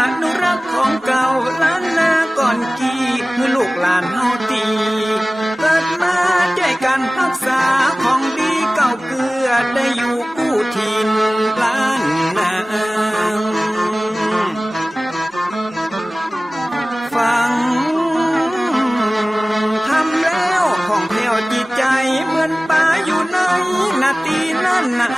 อนุรักษ์ของเก่าล้านนาก่อนกี่เมื่อลูกหลานเฮาตีเกิดมาใจกันรักษาของดีเก่าเกลือได้อยู่กู้ถิ่นล้านนาฟังทำแล้วของแผ่วจิตใจเหมือนป่าอยู่ในนาทีนั้นน้ำ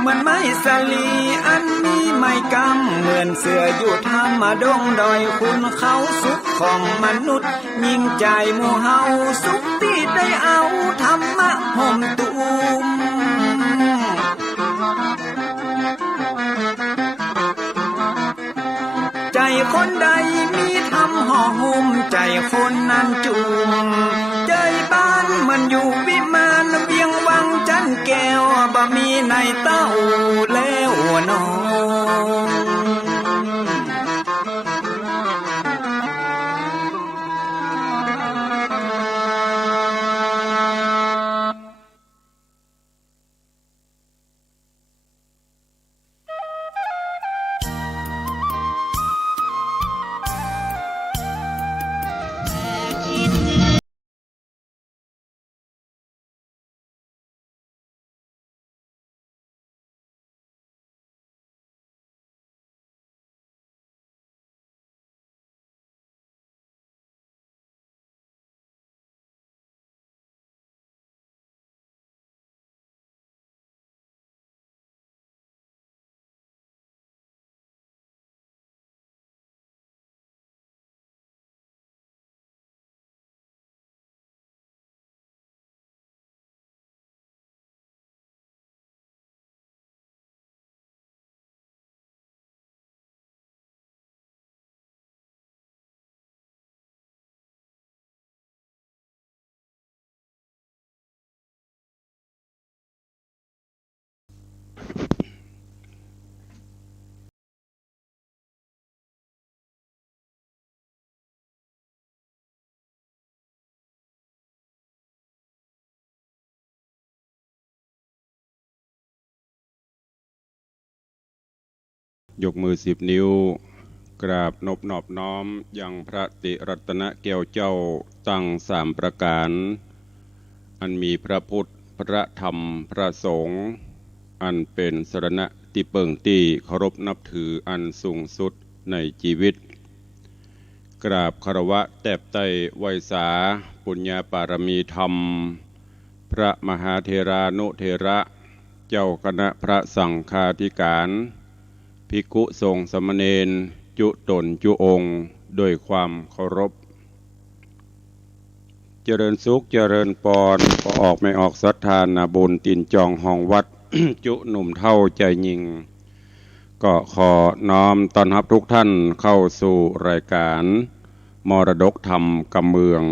เหมือนไม้สลีอันมีไม้กำเหมือนเสืออยู่ธรรมดงดอยคุณเขาสุขของมนุษย์ยิ่งใจหมู่เฮาสุขที่ได้เอาธรรมะห่มตุ้มใจคนใดมีธรรมห่อหุ้มใจคนนั้นจุ่มใจบ้านมันอยู่วิมานเบียงวังจันแก้วบ่มีในเต้าแล้วน้องยกมือ10 นิ้วกราบนบนอบน้อมยังพระติรัตนแก้วเจ้าตั้ง3 ประการอันมีพระพุทธพระธรรมพระสงฆ์อันเป็นสรณะที่เปิ่งที่เคารพนับถืออันสูงสุดในชีวิตกราบคารวะแทบไต้ไวสาปุญญาปารมีธรรมพระมหาเถรานุเถระเจ้าคณะพระสังฆาธิการภิกขุสงฆ์สมณเณรจุตนจุองค์ด้วยความเคารพเจริญสุขเจริญปอนพอออกไม่ออกศรัทธานาบุญตินจองห้องวัด จุหนุ่มเท่าใจยิงก็ขอน้อมต้อนรับทุกท่านเข้าสู่รายการมรดกธรรมกำเมือง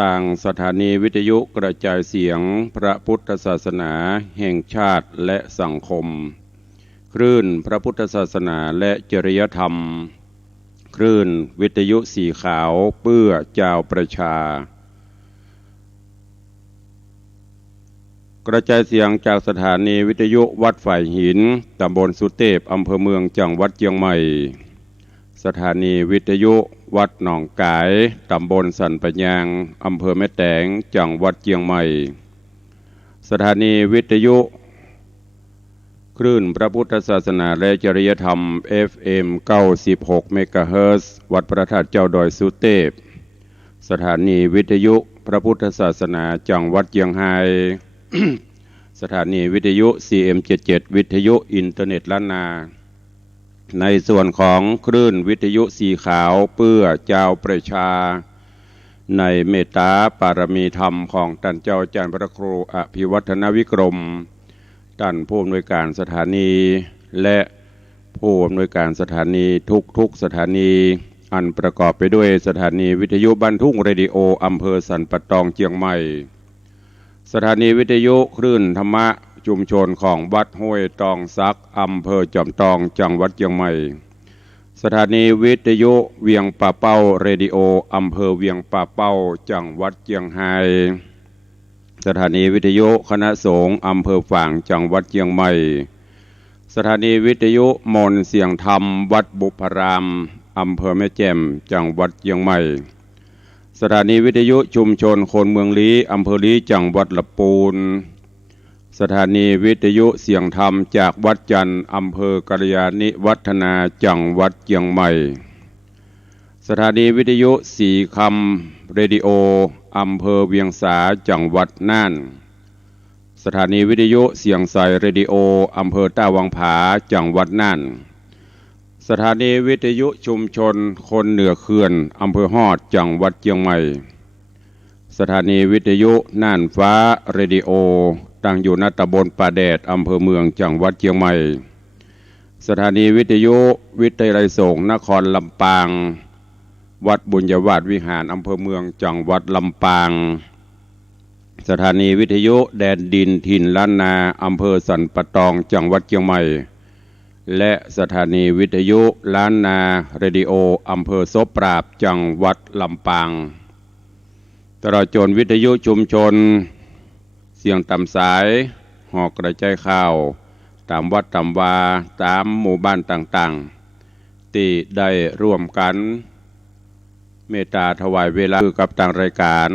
ต่างสถานีวิทยุกระจายเสียงพระพุทธศาสนาแห่งชาติและสังคมคลื่นพระพุทธศาสนาและจริยธรรมคลื่นวิทยุสีขาวเพื่อเจ้าประชากระจายเสียงจากสถานีวิทยุวัดฝ่ายหินตำบลสุเทพอำเภอเมืองจังหวัดเชียงใหม่สถานีวิทยุวัดหนองกายตำบลสันปะยางอำเภอแม่แตงจังหวัดเชียงใหม่สถานีวิทยุคลื่นพระพุทธศาสนาและจริยธรรม FM 96 เมกะเฮิรตซ์วัดพระธาตุเจ้าดอยสุเทพสถานีวิทยุพระพุทธศาสนาจังหวัดเชียงราย สถานีวิทยุ CM77 วิทยุอินเทอร์เน็ตล้านนาในส่วนของคลื่นวิทยุสีขาวเพื่อเจ้าประชาในเมตตาปารมีธรรมของท่านเจ้าอาจารย์พระครูอภิวัฒนวิกรมท่านผู้อำนวยการสถานีและผู้อำนวยการสถานีทุกสถานีอันประกอบไปด้วยสถานีวิทยุบ้านทุ่งเรดิโออำเภอสันปะตองเชียงใหม่สถานีวิทยุคลื่นธรรมะชุมชนของวัดห้วยตองซักอำเภอจอมทองจังหวัดเชียงใหม่สถานีวิทยุเวียงป่าเป้าเรดิโออำเภอเวียงป่าเป้าจังหวัดเชียงราย สถานีวิทยุคณะสงฆ์อำเภอฝางจังหวัดเชียงใหม่สถานีวิทยุมนต์เสียงธรรมวัดบุพารามอำเภอแม่แจ่มจังหวัดเชียงใหม่สถานีวิทยุชุมชนคนเมืองลี้อำเภอลี้จังหวัดลำพูนสถานีวิทยุเสียงธรรมจากวัดจันทร์อำเภอกัลยาณิวัฒนาจังหวัดเชียงใหม่สถานีวิทยุสีคำเรดิโออำเภอเวียงสาจังหวัดน่านสถานีวิทยุเสียงใสเรดิโออำเภอต้าวังผาจังหวัดน่านสถานีวิทยุชุมชนคนเหนือเขื่อนอำเภอฮอดจังหวัดเชียงใหม่สถานีวิทยุน่านฟ้าเรดิโอตั้งอยู่ณตำบลป่าแดดอำเภอเมืองจังหวัดเชียงใหม่สถานีวิทยุวิทยาลัยสงฆ์นครลำปางวัดบุญยวาสวิหารอำเภอเมืองจังหวัดลำปางสถานีวิทยุแดนดินถิ่นล้านนาอำเภอสันปะตองจังหวัดเชียงใหม่และสถานีวิทยุล้านนาเรดิโออำเภอโสปราบจังหวัดลำปางตลอดจนวิทยุชุมชนเสียงต่ำสายหอกกระจายข่าวตามวัดตามวาตามหมู่บ้านต่างๆที่ได้ร่วมกันเมตตาถวายเวลากับทางรายการ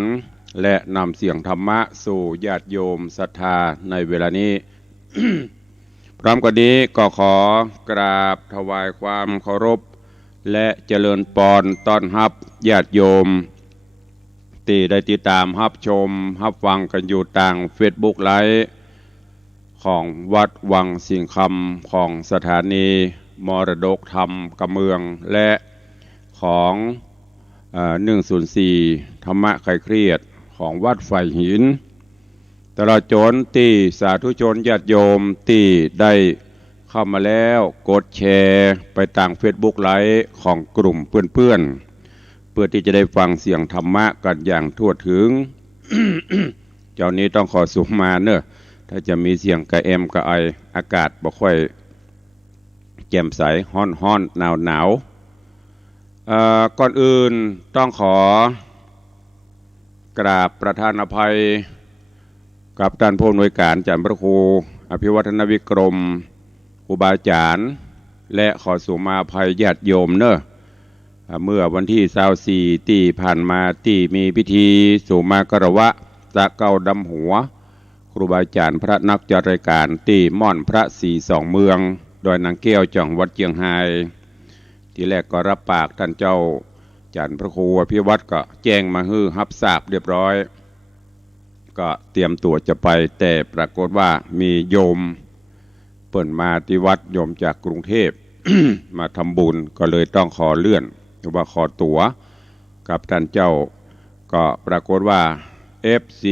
และนำเสียงธรรมะสู่ญาติโยมศรัทธาในเวลานี้ พร้อมกันนี้ก็ขอกราบถวายความเคารพและเจริญปอนต้อนรับญาติโยมที่ได้ติดตามรับชมรับฟังกันอยู่ทาง Facebook ไลฟ์ของวัดวังสิงคำของสถานีมรดกธรรมกำเมืองและของ104ธรรมะไขเครียดของวัดไฟหินตลอดจนที่สาธุชนญาติโยมที่ได้เข้ามาแล้วกดแชร์ไปทาง Facebook ไลฟ์ของกลุ่มเพื่อนๆเพื่อที่จะได้ฟังเสียงธรรมะกันอย่างทั่วถึง เจ้านี้ต้องขอสูงมาเนอะถ้าจะมีเสียงกระแอมกระไออากาศบ่ค่อยแจ่มใสฮ้อนๆหนาวก่อนอื่นต้องขอกราบประธานอภัยกับท่านผู้อำนวยการจันทร์พระครูอภิวัฒนวิกรมครูบาอาจารย์และขอสุมาภัยญาติโยมเนอะเมื่อวันที่24ที่ผ่านมาที่มีพิธีสุมากรวะสะเก้าดำหัวครูบาอาจารย์พระนักจัดรายการที่ม่อนพระสีสองเมืองโดยนางแก้วจังหวัดเชียงรายที่แรกก็รับปากท่านเจ้าจันทร์พระครูอภิวัตรก็แจ้งมาฮื้อรับทราบเรียบร้อยก็เตรียมตัวจะไปแต่ปรากฏว่ามีโยมเปิ่นมาที่วัดโยมจากกรุงเทพ มาทำบุญก็เลยต้องขอเลื่อนหรือว่าขอตั๋วกับท่านเจ้าก็ปรากฏว่า FC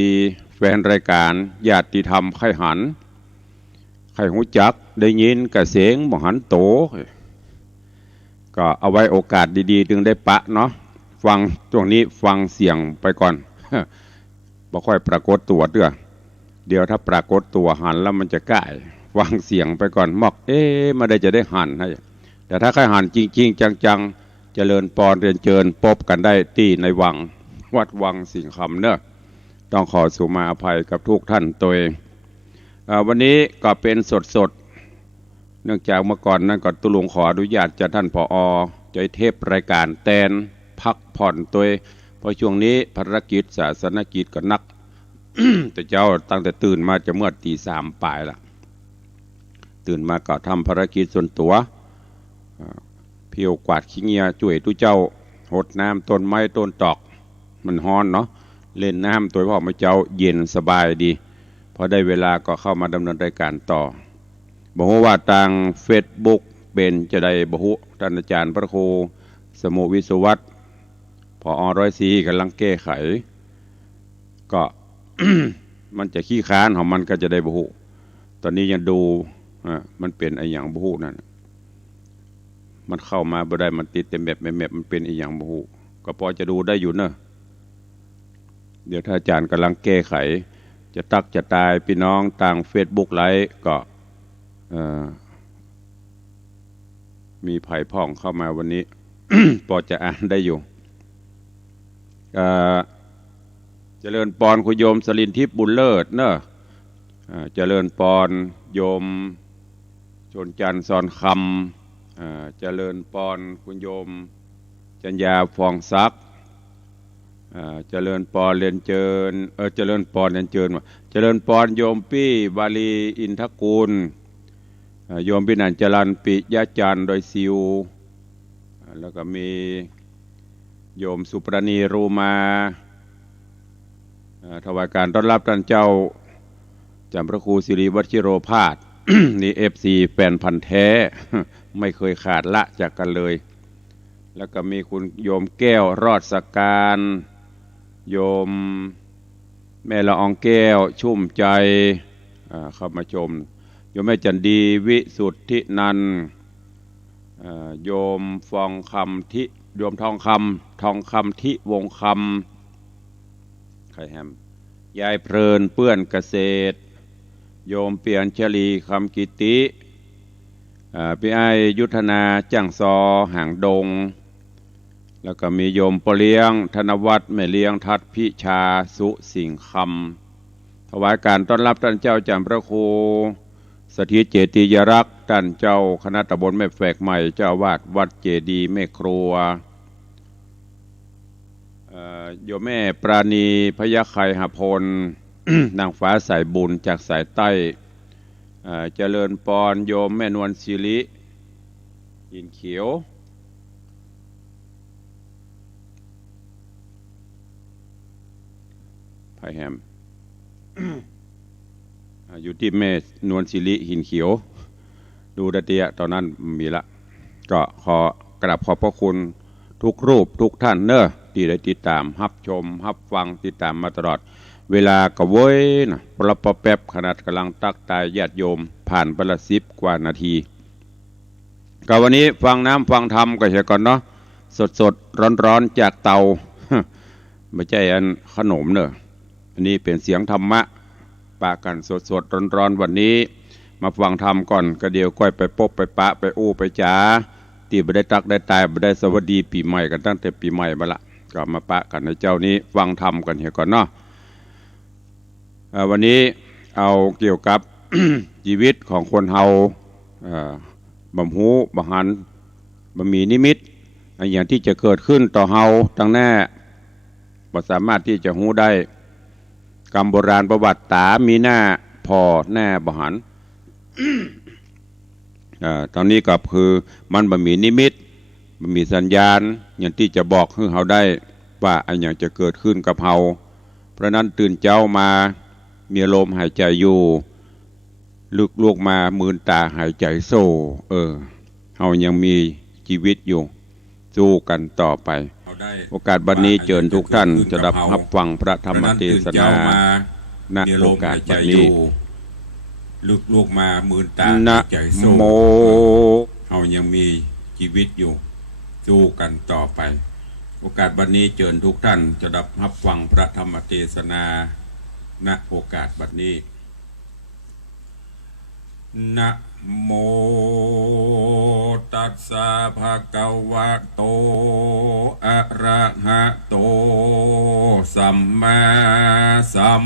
แฟนรายการญาติธรรมไข่หันไข่หูจักได้ยินกระเสียงบ่หันโตก็เอาไว้โอกาสดีๆจึงได้ปะเนาะฟังช่วงนี้ฟังเสียงไปก่อน บ่ค่อยปรากฏตัวเดี๋ยวถ้าปรากฏตัวหันแล้วมันจะก่ายฟังเสียงไปก่อนมอกมาได้จะได้หันให้แต่ถ้าใครหันจริงๆจังๆเจริญปอนเรียนเชิญพบกันได้ที่ในวังวัดวังสิงคำเนอะต้องขอสุมาอภัยกับทุกท่านตัวเองวันนี้ก็เป็นสดเนื่องจากเมื่อก่อนนั้นก็ตุลุงขออนุญาตจากท่านผอ.ใจเทพรายการแตนพักผ่อนตัวเพราะช่วงนี้ภารกิจศาสนกิจก็นัก แต่เจ้าตั้งแต่ตื่นมาจะเมื่อตี 3ปลายละตื่นมาก็ทำภารกิจส่วนตัวเพียวกวาดขี้เงียช่วยตู้เจ้าหดน้ำต้นไม้ต้นตอกมันฮ้อนเนาะเล่นน้ำตัวพ่อมาเจ้าเย็นสบายดีพอได้เวลาก็เข้ามาดำเนินรายการต่อบอกว่าทาง Facebook เป็นจะได้บหุท่านอาจารย์พระครูสมุวิศวัตรพอ104กำลังแก้ไขก็ มันจะขี้ค้านของมันก็จะได้บหุตอนนี้ยังดูมันเป็นไอ้อย่างบหุนั่นมันเข้ามาบ่ได้มันติดเต็มแบบมันเป็นไอ้อย่างบหุก็พอจะดูได้อยู่เนอะเดี๋ยวถ้าอาจารย์กำลังแก้ไขจะตักจะตายพี่น้องทาง Facebook ไลฟ์ก็มีไผ่พ่องเข้ามาวันนี้ พอจะอ่านได้อยู่ เจริญปอนคุณโยมสลินทิพย์บุญเลิศเนอะเจริญปอนโยมชนจันทร์ซอนคำเจริญปอนคุณโยมจัญญาฟองซักเจริญปอนเรียนเจิญเจริญปอนเรียนเจิญว่าเจริญปอนโยมปี้บาลีอินทกูลโยมพินันจรันปิยะจันทร์โดยซิวแล้วก็มีโยมสุปรณีรูมาถวายการต้อนรับท่านเจ้าจำพระครูสิริวัชิโรภาส นี่FC แฟนพันธ์แท้ ไม่เคยขาดละจากกันเลยแล้วก็มีคุณโยมแก้วรอดสการโยมแม่ละอองแก้วชุ่มใจเข้ามาชมโยมแม่จันดีวิสุทธินันโยมฟองคำทิโยมทองคำทิวงคำไข่แฮมยายเพลินเปื้อนเกษตรโยมเปลี่ยนชลีคำกิติพี่ไอยุทธนาจ้างซอห่างดงแล้วก็มีโยมปเลี้ยงธนวัฒน์แม่เลี้ยงทัดพิชาสุสิงคำถวายการต้อนรับท่านเจ้าจำพระครูสถิตเจติยรักษ์ท่านเจ้าคณะตำบลแม่แฝกใหม่เจ้าวาดวัดเจดีย์แม่ครัวโยมแม่ปราณีพยาไคหพล นางฟ้าสายบุญจากสายใต้เจริญปอนโยมแม่นวลศิริยินเขียวไผ่แฮม อยู่ที่แม่นวลศิริหินเขียวดูดเตียตอนนั้นมีละก็ขอกราบขอบพระคุณทุกรูปทุกท่านเนอะที่ได้ติดตามรับชมรับฟังติดตามมาตลอดเวลากระเว้ยนะปลปแป๊บขนาดกำลังตักตายญาติโยมผ่านประ10 กว่านาทีก็วันนี้ฟังน้ำฟังธรรมก็เฉยก่อนเนาะสดร้อนจากเตา ไม่ใช่อันขนมเนอะอันนี้เป็นเสียงธรรมะปะกันสดร้อนวันนี้มาฟังธรรมก่อนก็เดี๋ยวก้อยไปปบไปปะไปอู้ไปจ๋าที่ไม่ได้ตักได้ตายไม่ได้สวัสดีปีใหม่กันตั้งแต่ปีใหม่มาละก็มาปะกันในเจ้านี้ฟังธรรมกันเฉยก่อนเนาะวันนี้เอาเกี่ยวกับ ชีวิตของคนเฮาบำหูบำหันบำมีนิมิตอย่างที่จะเกิดขึ้นต่อเฮาตั้งแน่บ่สามารถที่จะหูได้กรรมโบราณประวัติตามีหน้าพอแน่บำหัน ตอนนี้ก็คือมันบำมีนิมิตบำมีสัญญาณอย่างที่จะบอกให้เฮาได้ว่าอันอย่างจะเกิดขึ้นกับเฮาเพราะนั้นตื่นเจ้ามามีลมหายใจอยู่ลึกลวกมามืนตาหายใจโซ่เฮายังมีชีวิตอยู่สู้กันต่อไปโอกาสบัดนี้เชิญทุกท่านจะรับฟังพระธรรมเทศนาณโอกาสบัดนี้ลึกลวกมามืนตาหายใจโซ่เฮายังมีชีวิตอยู่สู้กันต่อไปโอกาสบัดนี้เชิญทุกท่านจะรับฟังพระธรรมเทศนาณโอกาสบัดนี้นะโมตัสสะภะคะวะโตอะระหะโตสัมมาสัม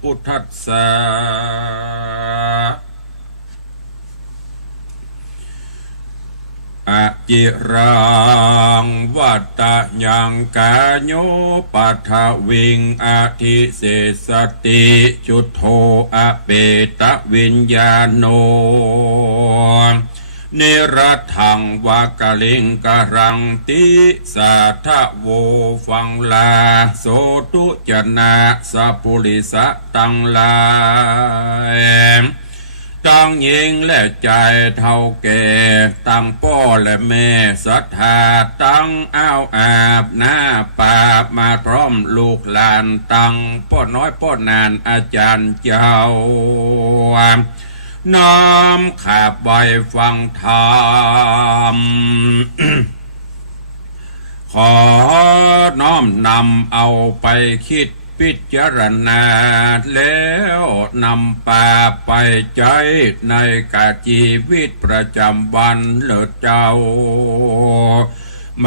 พุทธัสสะอจิรังวัตตยังกาโยปัฏฐวิงอธิเสสติจุตโธอเปตวิญญาโนนิรัตถังวากลิงกรังติสัทธโวฟังลาโสตุจนะสัพพุริสตังลายตั้งหญิงและใจเท่าแก่ตั้งพ่อและแม่ศรัทธาตั้งอ้าวอาบหน้าปาบมาพร้อมลูกหลานตั้งพ่อน้อยพ่อนานอาจารย์เจ้าน้อมขาบใบฟังธรรม ขอน้อมนำเอาไปคิดพิจารณาแล้วนำปาไปใจในกาชีวิตประจำวันเลิศเจ้า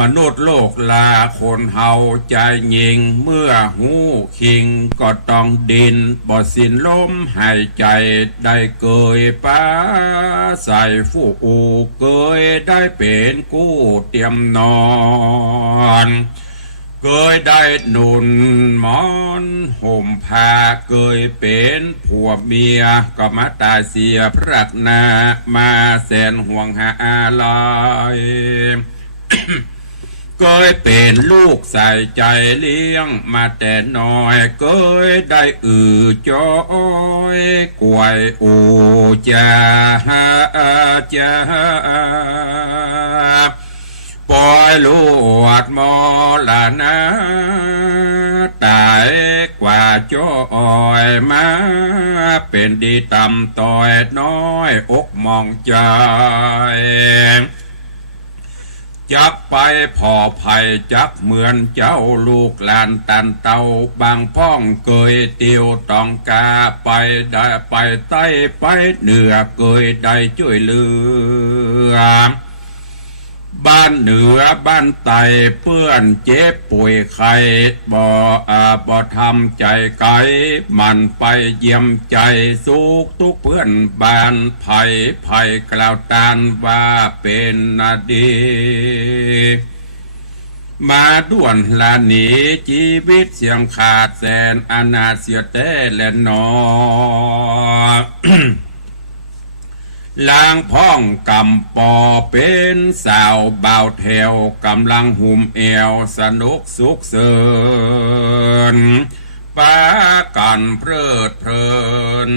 มนุษย์โลกลาคนเฮาใจยิงเมื่อหูคิงก็ต้องดินบ่สิ้นลมหายใจได้เกยป้าใส่ฟูอูเกยได้เป็นกู้เตรียมนอนเกยได้หนุนหมอนห่มผ้าเกยเป็นผัวเมียก็มาตายเสียพระนามาแสนห่วงหาอะไร เกยเป็นลูกใส่ใจเลี้ยงมาแต่น้อยเกยได้จอยกวยอูจ้าจ้าปล่อยลูดมอละนะตายกว่าจ้อยมาเป็นดีต่ำต่อยน้อยอกมองใจจักไปพ่อภัยจักเหมือนเจ้าลูกหลานตันเตาบางพ้องเกยเตียวตองกาไปได้ไปใต้ไปเหนือเกยได้ช่วยเหลือบ้านเหนือบ้านไตเปื้อนเจ็บป่วยไข้บ่ทำใจไกลมันไปเยี่ยมใจสุขทุกเพื่อนบ้านภัยกล่าวตานว่าเป็นนาดีมาด่วนลาหนีชีวิตเสียมขาดแสนอนาเสียแต่และนอ ล้างพ้องกำปอเป็นสาวบ่าวแถวกำลังหุ่มเอวสนุกสุขเสริญป้ากันเพลิดเพลิน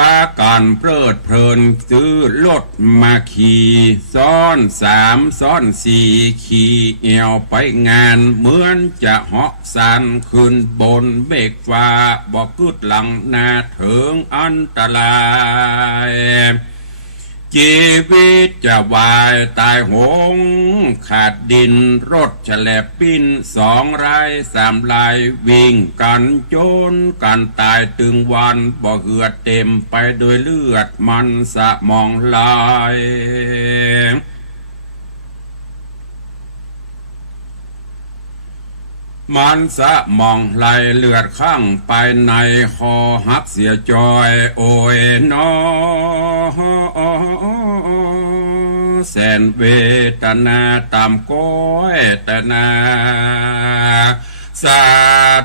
ป้ากันเพลิดเพลินซื้อรถมาขี่ซ้อน3ซ้อน4ขี่เอวไปงานเหมือนจะเหาะสันขึ้นบนเมฆฟ้าบอกกึดหลังนาถึงอันตรายชีวิตจะวายตายหงขาดดินรถฉลบปิ้น2 ราย3 รายวิ่งกันจนกันตายตึงวันบ่เหือดเต็มไปด้วยเลือดมันสะมองลายมันสะมองไหลเลือดข้างไปในคอหักเสียจอยโอ้ยน้อแสนเวทนาตามก้อยแต่นาสา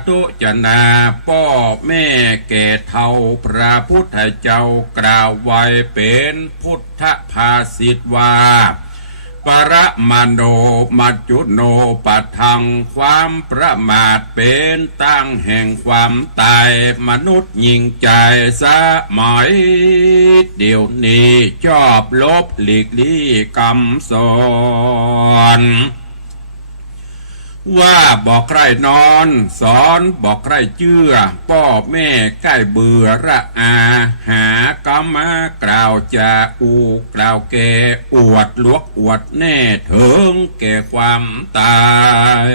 ธุจนาพ่อแม่แก่เท่าพระพุทธเจ้ากล่าวไว้เป็นพุทธภาษิตว่าปรมาโนมัจจุโนปัทังความประมาทเป็นตั้งแห่งความตายมนุษย์ยิ่งใจสมัยเดี๋ยวนี้ชอบลบหลีกลี่กำสอนว่าบอกใครนอนสอนบอกใครเชื่อพ่อแม่ใกล้เบื่อระอาหากรรมากล่าวจะกล่าวแก่อวดลวกอวดแน่ถึงแก่ความตาย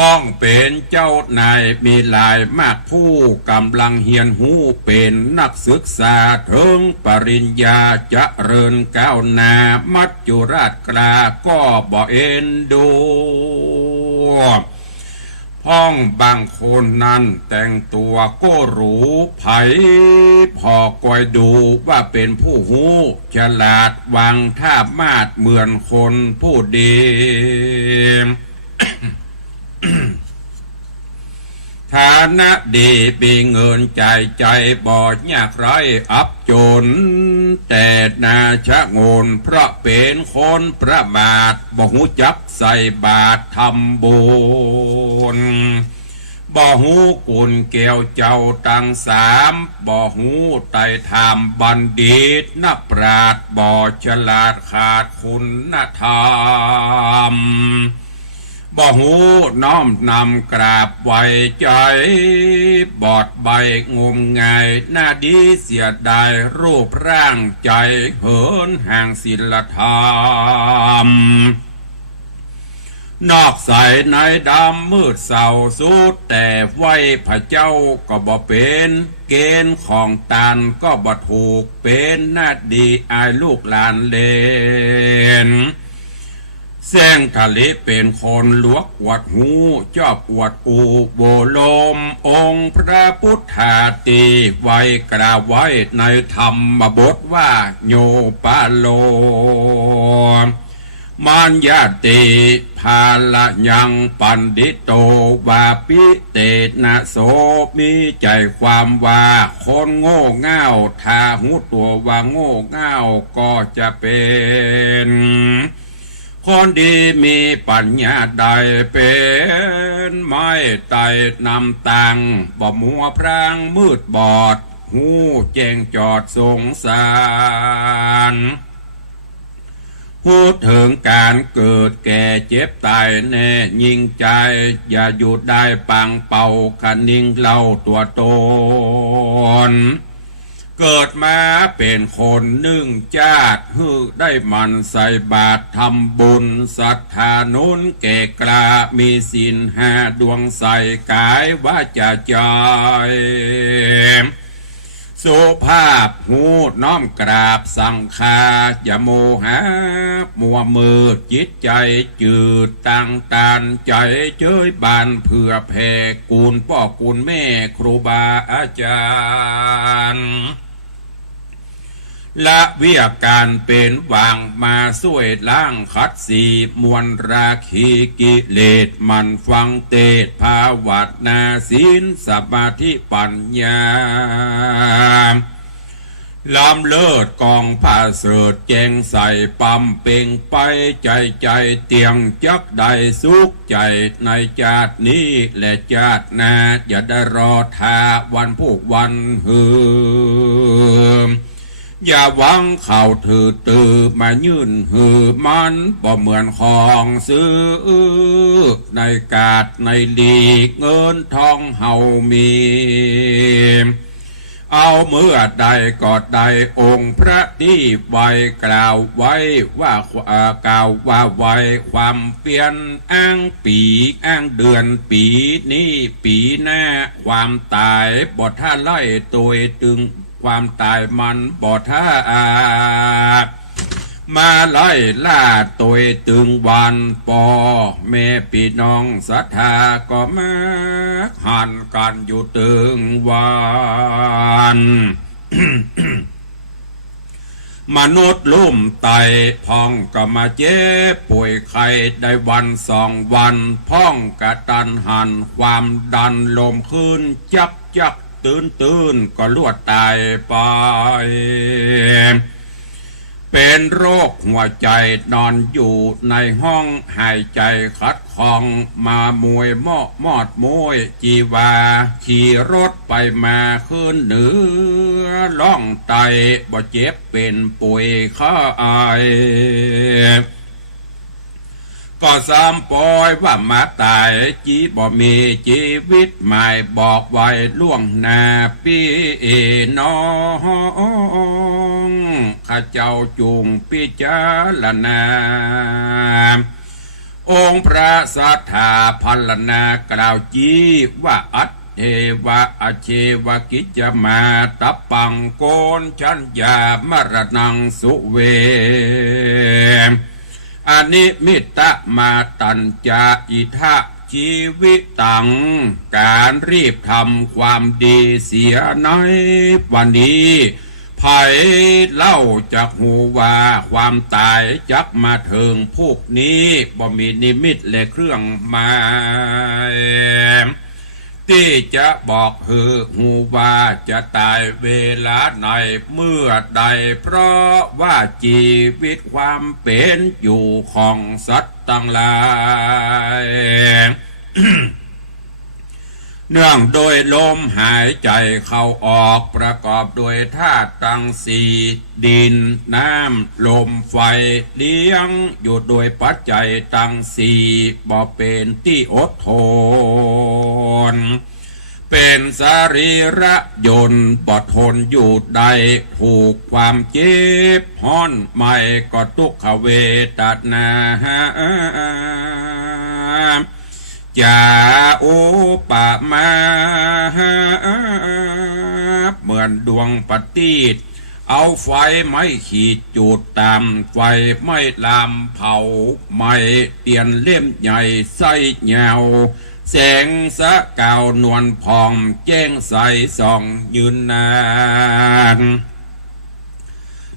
พ้องเป็นเจ้านายมีหลายมากผู้กำลังเฮียนหูเป็นนักศึกษาถึงปริญญาเจริญก้าวหน้ามัจจุราชกล้าก็บ่เอ็นดูพ้องบางคนนั้นแต่งตัวก็หรูไผ่พอคอยดูว่าเป็นผู้หูฉลาดวางท่ามาดเหมือนคนผู้ดี ฐานะดีมีเงินใจบ่ยากไรอับจนแต่นาชะงนเพราะเป็นคนประมาทบ่หูจักใส่บาตรทำบุญบ่หูกุลแก้วเจ้าตั้ง3บ่หูไต่ธรรมบัณฑิตนักปราชญ์บ่ฉลาดขาดคุณธรรมบ่หูน้อมนำกราบไว้ใจบอดใบงมงายหน้าดีเสียดายรูปร่างใจเหินห่างศีลธรรม นอกใสในดำมืดเศร้าสุดแต่ไว้พระเจ้าก็บ่เป็นเกณฑ์ของตานก็บ่ถูกเป็นนาดีอายลูกหลานเลนแสงทะเลเป็นคนลวกอวดหูจอบอวดอูโบลมองค์พระพุทธาตีไว้กล่าวไว้ในธรรมบทว่าโยปาโลมานญาติภาละยังปันดิโตวาปิเตนะโสมีใจความว่าคนโง่เง่าถ้าหูตัวว่าโง่เง่าก็จะเป็นคนดีมีปัญญาใดเป็นไม่ไต่นำตังบ่มัวพรางมืดบอดหูแจ้งจอดสงสารพูดถึงการเกิดแก่เจ็บตายแน่ยิ่งใจอย่าหยุดได้ปังเป่าคันนิ่งเล่าตัวตนเกิดมาเป็นคนนึ่งจาดฮือได้มันใส่บาตรทำบุญศรัทธานุนเกกลามีศีลห้าดวงใส่กายว่าจะใจสุภาพหูน้อมกราบสังฆาอย่าโมหะมัวมือจิตใจจืดตั้งตานใจเจ้ยบานเพื่อแผ่กูลพ่อกูลแม่ครูบาอาจารย์ละวิยาการเป็นวางมาช่วยล้างขัดสีมวลราคีกิเลสมันฟังเตศภาวัตนาศีลสมาธิปัญญาลำเลิศกองผ้าเสือแจงใส่ปั๊มเป่งไปใจเตียงจักใดสุขใจในชาตินี้และชาติหน้าอย่าได้รอทาวันผูกวันหืมอย่าหวังเข่าถือตือมายื่นหือมันบ่เหมือนของซื้อในกาดในลีกเงินทองเฮามีเอาเมื่อใดก็ได้องค์พระที่ไว้กล่าวไว้ว่ากล่าวว่าไว้ความเปลี่ยนอ้างปีอ้างเดือนปีนี้ปีหน้าความตายบ่ท่าไล่ตัวตึงความตายมันบ่ท่ามาไล่ล่าตัวตึงวันปอแม่พี่น้องศรัทธาก็มาหันกันอยู่ตึงวัน มนุษย์ลุ่มไตพ่องก็มาเจ็บป่วยไข้ได้วันสองวันพ่องกระตันหันความดันลมขึ้นจักตื่นก็ลวดตายไปเป็นโรคหัวใจนอนอยู่ในห้องหายใจคัดคองมามวยมอดมวยจีวาขี่รถไปมาขึ้นเหนือล่องไตบ่เจ็บเป็นป่วยข้าอายก็สามปอยว่ามาตายจีบ่มีชีวิตใหม่บอกไว้ล่วงหน้าพี่น้องข้าเจ้าจุงพิจารณาองค์พระสัทธาพัลนากล่าวจีว่าอัตเทวะอเชวะกิจมาตปังโกนชัญญามรณังสุเวอนิมิตะมาตัญจาอิทะชีวิตตังการรีบทำความดีเสียในวันนี้ไผเล่าจากหูว่าความตายจักมาถึงพวกนี้บ่มีนิมิตและเครื่องหมายที่จะบอกหูว่าจะตายเวลาไหนเมื่อใดเพราะว่าชีวิตความเป็นอยู่ของสัตว์ทั้งหลาย เนื่องโดยลมหายใจเข้าออกประกอบโดยธาตุทั้งสี่ดินน้ำลมไฟเลี้ยงอยู่โดยปัจจัยทั้งสี่บ่เป็นที่อดทน เป็นสรีระยนต์บ่ทนอยู่ใดถูกความเจ็บฮ้อนไม่ก็ทุกขเวทนาจะโอปะมาเหมือนดวงปฏิทเอาไฟไม่ขีดจุดตามไฟไม่ลามเผาไม่เปลี่ยนเล่มใหญ่ใส่เหงาแสงสะเก่านวลพองแจ้งใสส่องยืนนาน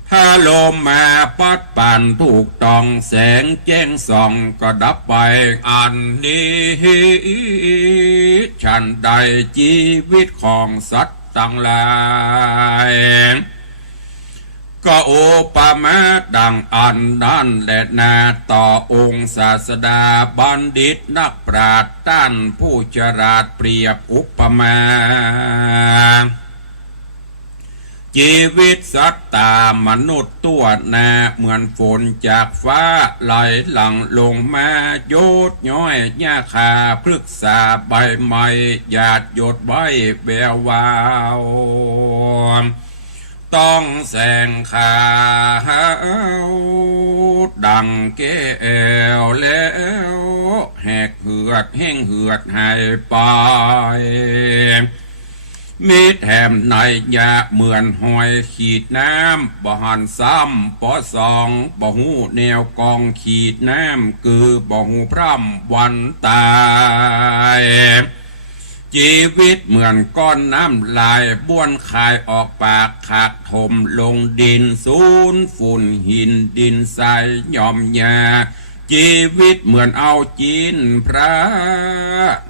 ถ้าลมมาปัดป่านถูกต้องแสงแจ้งส่องก็ดับไปอันนี้ฉันใดชีวิตของสัตว์ทั้งหลายก็โอปมาดังอันนั้นแหละนาต่อองค์ศาสดาบัณฑิตนักปราชญ์ต้านผู้ฉลาดเปรียบอุปมาชีวิตสัตว์ตามนุษย์ตัวนาเหมือนฝนจากฟ้าไหลหลังลงมาโยดย้อยหญ้าคาพฤกษาใบไม้หยาดหยดใบแวววาวต้องแสงขาวดังแก้วแล้วแหกเหือดแห้งเหือดหายไปมีแถมในยาเหมือนหอยขีดน้ำบ่หันซ้ำปอสองบ่หูแนวกองขีดน้ำคือบ่หูพร่ำวันตายชีวิตเหมือนก้อนน้ำลายบ้วนคายออกปากขากถมลงดินสูญฝุ่นหินดินทรายยอมยาชีวิตเหมือนเอาจีนพระ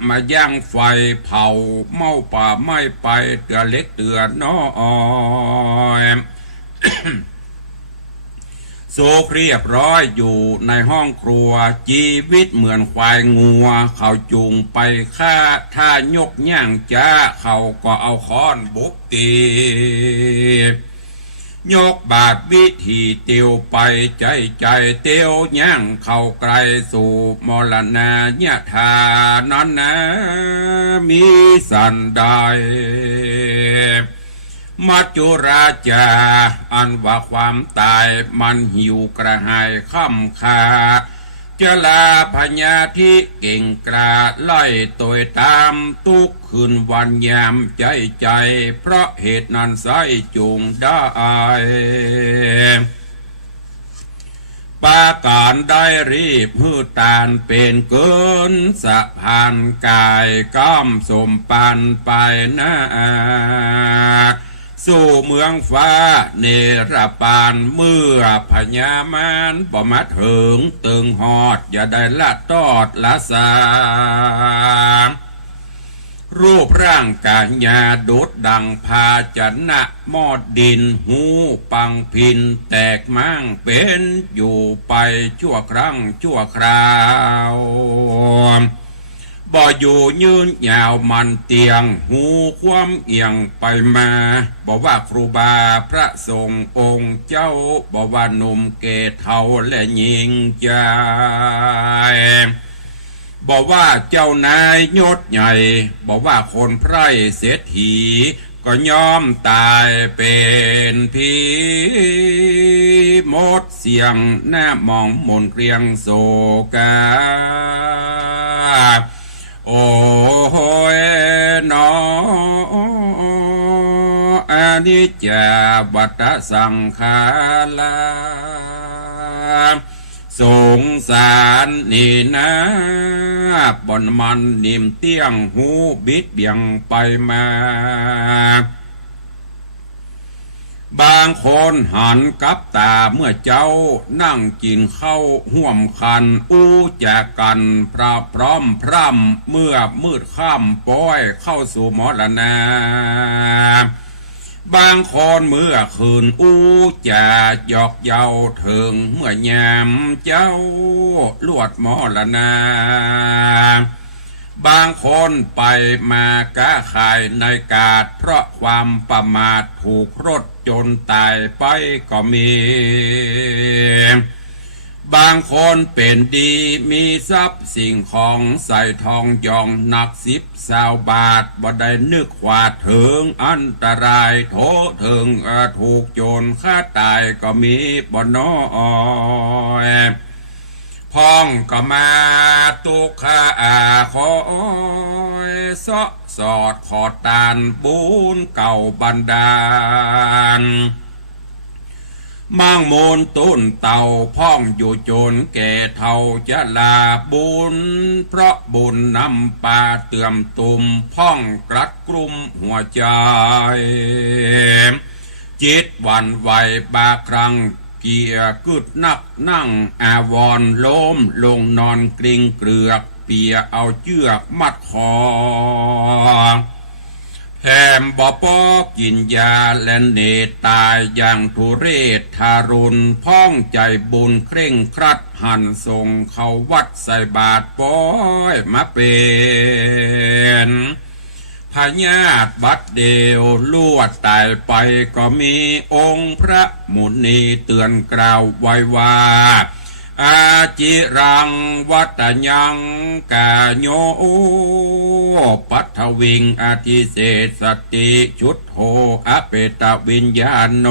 มาย่างไฟเผาเมาป่าไม่ไปเตือเล็กเตือน้อยโซกเรียบร้อยอยู่ในห้องครัวชีวิตเหมือนควายงัวเขาจูงไปฆ่าถ้ายกย่างจ้าเขาก็เอาค้อนบุกตียกบาดวิธีเตียวไปใจเตียวย่างเข้าไกลสู่มรณะญาทานั้นนะมีสันใดมัจจุราชาอันว่าความตายมันหิวกระหายค่ำคาจะลาพญาธิเก่งกราดไล่ตัวตามทุกคืนวันยามใจเพราะเหตุนั้นไสจูงได้ปาการได้รีบหื้อตานเป็นเกินสะพานกายก้ามสมปานไปนาสู่เมืองฟ้าเนรปานเมื่อพญามารบ่มาถึงตึงหอดอย่าได้ละตอดละสารูปร่างกายญาดุดดังพาจันนะมอดดินหูปังพินแตกมั่งเป็นอยู่ไปชั่วครั้งชั่วคราวบ่อยู่ยืนยาวมันเตียงหูความเอียงไปมาบอกว่าครูบาพระสงฆ์องค์เจ้าบอกว่าหนุ่มเกศเฒ่าและหญิงใจบอกว่าเจ้านายยศใหญ่บอกว่าคนไพร่เศรษฐีก็ยอมตายเป็นผีหมดเสียงหน้ามองมนเกรียงโศกาโอ้ยนออานิจจาวัฏสังขาราสงสารนี่นะบนมันนิ่มเตี้ยงหูบิดเบี่ยงไปมาบางคนหันกับตาเมื่อเจ้านั่งกินข้าวห่วมคันอู้จากกันพระพร้อมพร่ำเมื่อมืดค่ำป้อยเข้าสู่มรณะบางคนเมื่อคืนอู้จะหยอกเย้าถึงเมื่อยามเจ้าลวดมรณะบางคนไปมากะขายในกาดเพราะความประมาทถูกรถจนตายไปก็มี บางคนเป็นดีมีทรัพย์สิ่งของใส่ทองยองหนัก10 20 บาทบ่ได้นึกว่าถึงอันตรายโถถึงถูกโจรฆ่าตายก็มีบ่น้อยพ้องก็มาตุกขาคอยเสาะสอดขอดตานบุญเก่าบันดาลมั่งมูลต้นเต่าพ้องอยู่โจนแก่เท่าจะลาบุญเพราะบุญนำปาเตื่อมตุ่มพ้องกรัดกลุ่มหัวใจจิตหวั่นไหวบาครั้งเกียกึดนักนั่งอาวรล้มลงนอนกริ้งเกลือกเปียเอาเชือกมัดคอแถมบ่ปอกินยาและเนตายอย่างทุเรศทารุณพ้องใจบุญเคร่งครัดหันส่งเข้าวัดใส่บาตรป้อยมาเป็นพญาติบัดเดียวลวดตายไปก็มีองค์พระมุนีเตือนกล่าวไว้ว่าอาจิรังวัตยังกาโยปัทวิงอธิเศษสติชุดโหอเปตวิญญาโน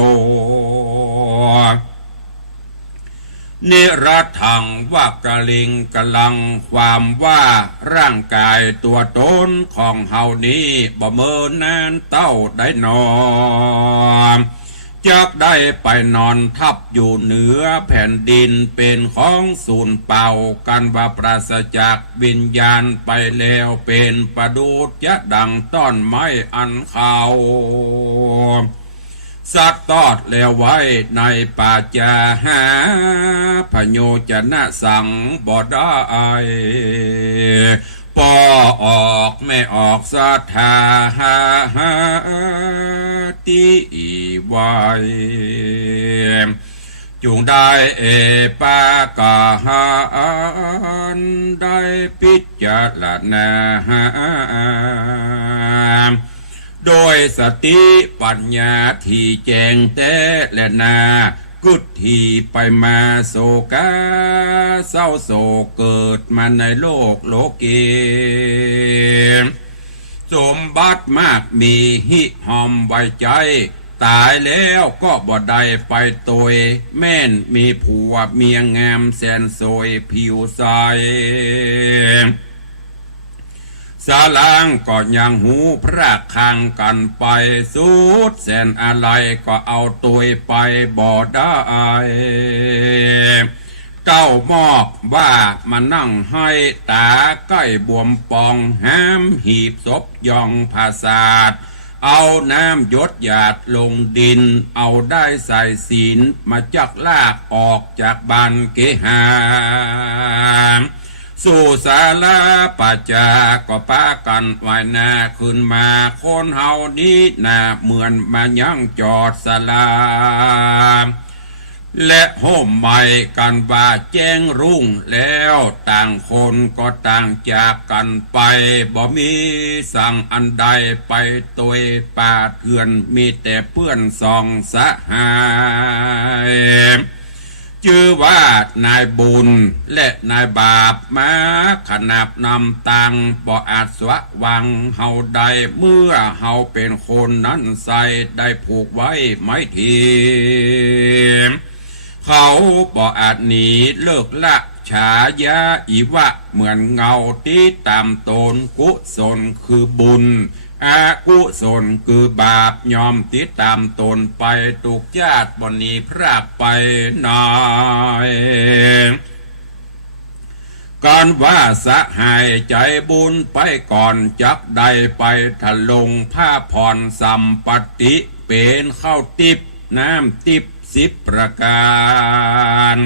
นิรัตังวักกลิงกลังความว่าร่างกายตัวตนของเฮานี้บ่เมินนานเต้าได้นอนจักได้ไปนอนทับอยู่เหนือแผ่นดินเป็นของสูญเป่ากันว่าปราศจากวิญญาณไปแล้วเป็นประดูดยะดังต้นไม้อันเขาสัตว์ตอดแล้วไว้ในป่าจาหาพโยจนะสั่งบ่ได้ปอออกไม่ออกศรัทธาติไว้จุงได้ปากาหันได้พิจารณาโดยสติปัญญาที่แจงแต่และนากุฏที่ไปมาโศกาเศร้าโศกเกิดมาในโลกโลกีสมบัติมากมีหิหอมไว้ใจตายแล้วก็บ่ได้ไปตัวแม่นมีผัวเมียงามแสนสวยผิวใสสาลางก็ยังหูพระคังกันไปสุดแสนอะไรก็เอาตัวไปบ่ได้เก้ามอบว่ามานั่งให้ตาใกล้บวมปองห้ามหีบศพยองภาษาดเอาน้ำหยดหยาดลงดินเอาได้ใส่ศีลมาจักลากออกจากบ้านเกหาสู่ศาลาปัจจาก็ปากันไว้หน้าขึ้นมาคนเฮานี้หน้าเหมือนมายั่งจอดศาลาและโฮมใหม่กันว่าแจ้งรุ่งแล้วต่างคนก็ต่างจากกันไปบ่มีสั่งอันใดไปตัวป่าเถื่อนมีแต่เปื้อนซองสะหายชื่อว่านายบุญและนายบาปมาขนาบนำตังบ่อาจสวะวังเฮาใดเมื่อเฮาเป็นคนนั้นใส่ได้ผูกไว้ไม่ทีเขาบ่อาจหนีเลิกละฉายาอีวะเหมือนเงาที่ตามตนกุศลคือบุญอากุศลคือบาปยอมติดตามตนไปตุกญาติบนีพรากไปหน่อยการว่าสะหายใจบุญไปก่อนจักใดไปทะลงผ้าผ่อนสัมปติเป็นข้าวติบน้ำติบ10 ประการ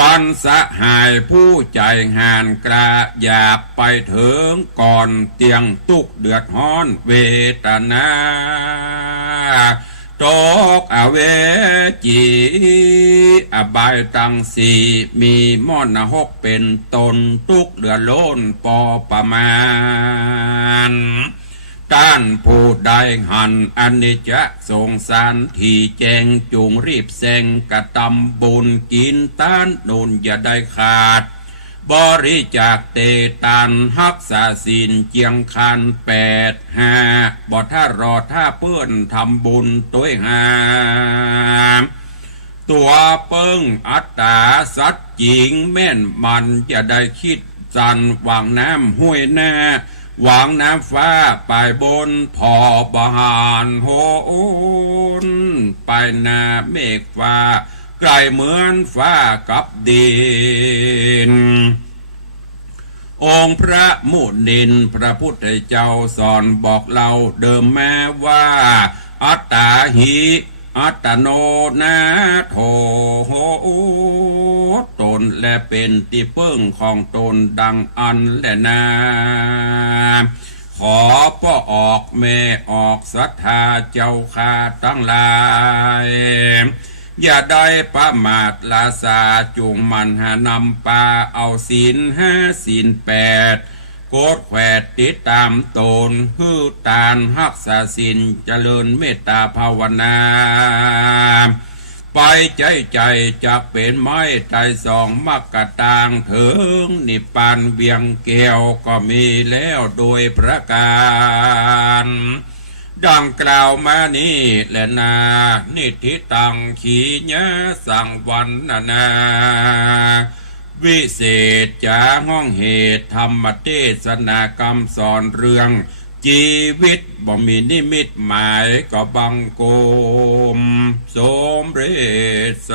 การสะหายผู้ใจหานกระอยากไปถึงก่อนเตียงตุกเดือดฮ้อนเวทนาตกอเวจีอบายตังสีมีม่อนหกเป็นตนตุกเดือดโลนปอประมาณ ต้านผู้ใดหันอันนี้จะสงสารที่แจงจุงรีบแซงกระตำบุญกินต้านนุนอย่าได้ขาดบริจาคเตตันฮักษาศีลเจียงคัน85บ่ถ้ารอถ้าเปื้อนทำบุญตัวหาตัวเปิ้งอัตตาสัตจริงแม่นมันจะได้คิดจันวางน้ำห้วยหน้าวางน้ำฟ้าไปบนพอบานโหนไปนาเมฆฟ้าไกลเหมือนฟ้ากับดินองค์พระมุนินพระพุทธเจ้าสอนบอกเราเดิมแม้ว่าอัตตาหิอัตโนนาโถตนและเป็นที่พึ่งของตนดังอันและนาขอพ่อออกแม่ออกศรัทธาเจ้าข้าทั้งหลายอย่าได้ประมาทลาสาจุงมันหานำปาเอาศีล5ศีล8โกดแขวดติดตามตนฮือตานฮักษาศีลเจริญเมตตาภาวนาไปใจจะเป็นไม้ใจสองมักกะตางถึงนิพพานเวียงแก้วก็มีแล้วโดยประการดังกล่าวมานี้แหละนานิทิตังขีญะสังวันนาวิเศษจาห้องเหตุธรรมเทศนากรรมสอนเรื่องชีวิตบ่มีนิมิตหมายก็บังโกมสมเด็จส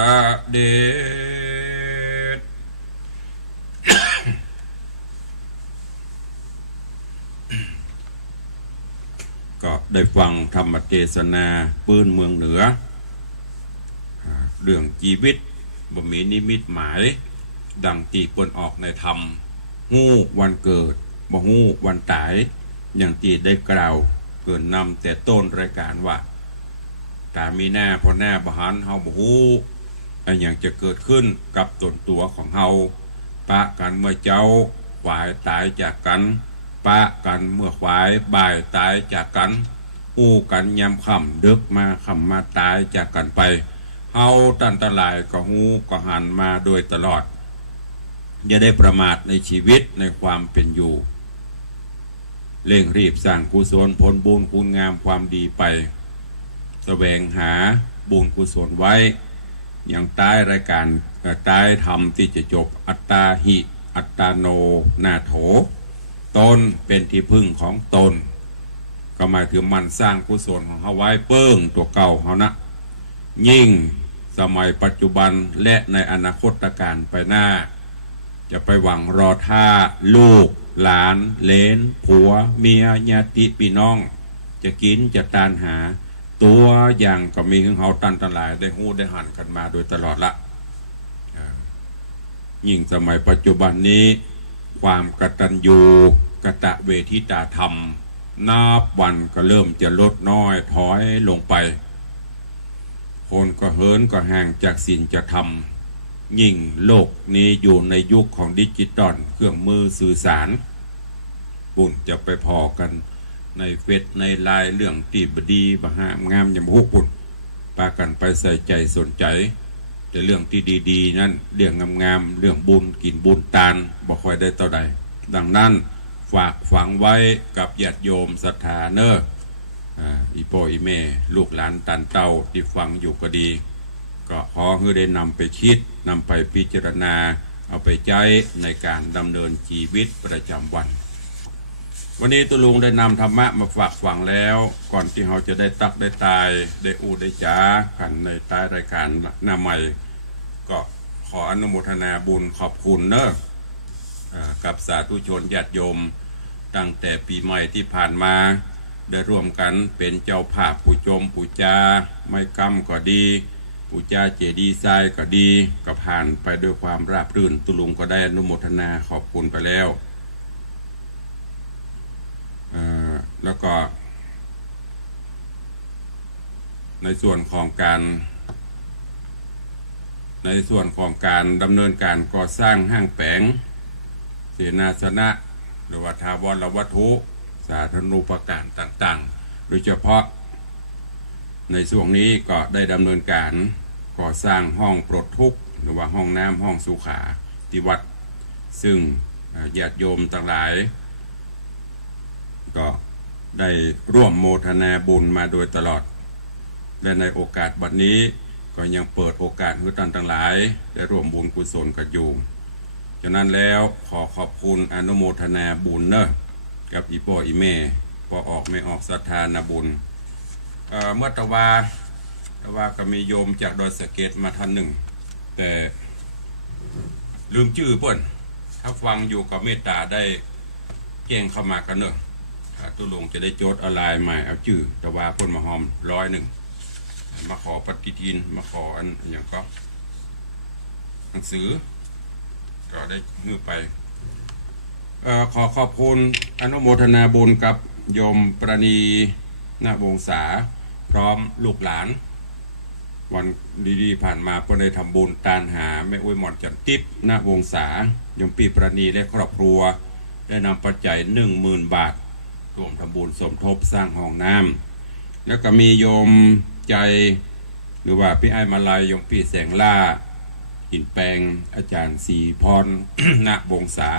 เด็จ ก็ได้ฟังธรรมเทศนาปืนเมืองเหนือเรื่องชีวิตบ่มีนิมิตหมายดังตีปนออกในธรรมงูวันเกิดบ่งูวันตายอย่างที่ได้กล่าวเกินนำแต่ต้นรายการว่าตามีหน้าพอหน้าบหันเฮาบ่ฮู้อันอย่างจะเกิดขึ้นกับตนตัวของเฮาปะกันเมื่อเจ้าควายตายจากกันปะกันเมื่อควายบ่ายตายจากกันอู้กันยามค่ำดึกมาค่ำมาตายจากกันไปเฮาตันตรายก็ฮู้ก็หันมาโดยตลอดอย่าได้ประมาทในชีวิตในความเป็นอยู่เร่งรีบสร้างกุศลผลบุญคุณงามความดีไปแสวงหาบุญกุศลไว้อย่างใต้รายการใต้ธรรมที่จะจบอัตตาหิอัตตาโนนาโถตนเป็นที่พึ่งของตนก็หมายถึงมันสร้างกุศลของเขาไว้เปิ้งตัวเก่าเขานะยิ่งสมัยปัจจุบันและในอนาคตการไปหน้าจะไปหวังรอท่าลูกหลานเลนผัวเมียญาติพี่น้องจะกินจะตานหาตัวอย่างก็มีของเขาตันตรายได้หู้ได้หันกันมาโดยตลอดละยิ่งสมัยปัจจุบันนี้ความกตัญญูกตเวทิตาธรรมนับวันก็เริ่มจะลดน้อยถอยลงไปคนก็เหินก็ห่างจากศีลจะทำยิ่งโลกนี้อยู่ในยุคของดิจิตอลเครื่องมือสื่อสารบุญจะไปพอกันในเฟซในไลน์เรื่องตีบดีบะหามงามยำฮุกบุญปากันไปใส่ใจสนใจแต่เรื่องที่ดีๆนั้นเรื่องงามๆเรื่องบุญกินบุญตานบ่ค่อยได้ต่อใดดังนั้นฝากฝังไว้กับญาติโยมศรัทธาเนอะอีพ่ออีแม่ลูกหลานตันเต้าที่ฟังอยู่ก็ดีก็ขอให้ได้นำไปคิดนำไปพิจารณาเอาไปใช้ในการดำเนินชีวิตประจำวันวันนี้ตุลุงได้นำธรรมะมาฝากฝังแล้วก่อนที่เราจะได้ตักได้ตายได้อู้ได้จ้าขันในใต้รายการหน้าใหม่ก็ขออนุโมทนาบุญขอบคุณเนอะกับสาธุชนญาติโยมตั้งแต่ปีใหม่ที่ผ่านมาได้ร่วมกันเป็นเจ้าภาพผู้ชมผู้จาไม่กำก็ดีผู้จาเจดีไซน์ก็ดีก็ผ่านไปด้วยความราบรื่นตุลุงก็ได้อนุโมทนาขอบคุณไปแล้วแล้วก็ในส่วนของการดำเนินการก่อสร้างห้างแผงเสนาสนะหรือว่าทาวรวัตถุ สาธารณูปการต่างๆโดยเฉพาะในช่วงนี้ก็ได้ดำเนินการก่อสร้างห้องปลดทุกข์หรือว่าห้องน้ำห้องสุขาที่วัดซึ่งญาติโยมต่างหลายก็ได้ร่วมโมทนาบุญมาโดยตลอดและในโอกาสบัดนี้ก็ยังเปิดโอกาสให้ท่านทั้งหลายได้ร่วมบุญกุศลกันอยู่ฉะนั้นแล้วขอขอบคุณอนุโมทนาบุญเนอะกับอีพ่ออีแม่พอออกไม่ออกศรัทธานาบุญเมื่อตะวาก็มีโยมจากดอยสะเก็ดมาท่านหนึ่งแต่ลืมชื่อเพิ่นถ้าฟังอยู่กับเมตตาได้แจ้งเข้ามากันเนอะตุลงจะได้โจทย์อะไรใหม่เอาชื่อตะวาเพิ่นมาหอม101มาขอปฏิทินมาขออันอย่างก็หนังสือก็ได้ฮือไปขอขอบคุณอนุโมทนาบุญกับโยมประณีณวงศาพร้อมลูกหลานวันดีๆผ่านมาเพื่อได้ทำบุญตานหาแม่อุ้ยหมอนจันติ๊บณวงศาโยมปีประณีและครอบครัวได้นำปัจจัย 10,000 บาทร่วมทำบุญสมทบสร้างห้องน้ำแล้วก็มีโยมใจหรือว่าพี่ไอ้มาลายโยมปีแสงล่าหินแปลงอาจารย์ศรีพร ณวงศา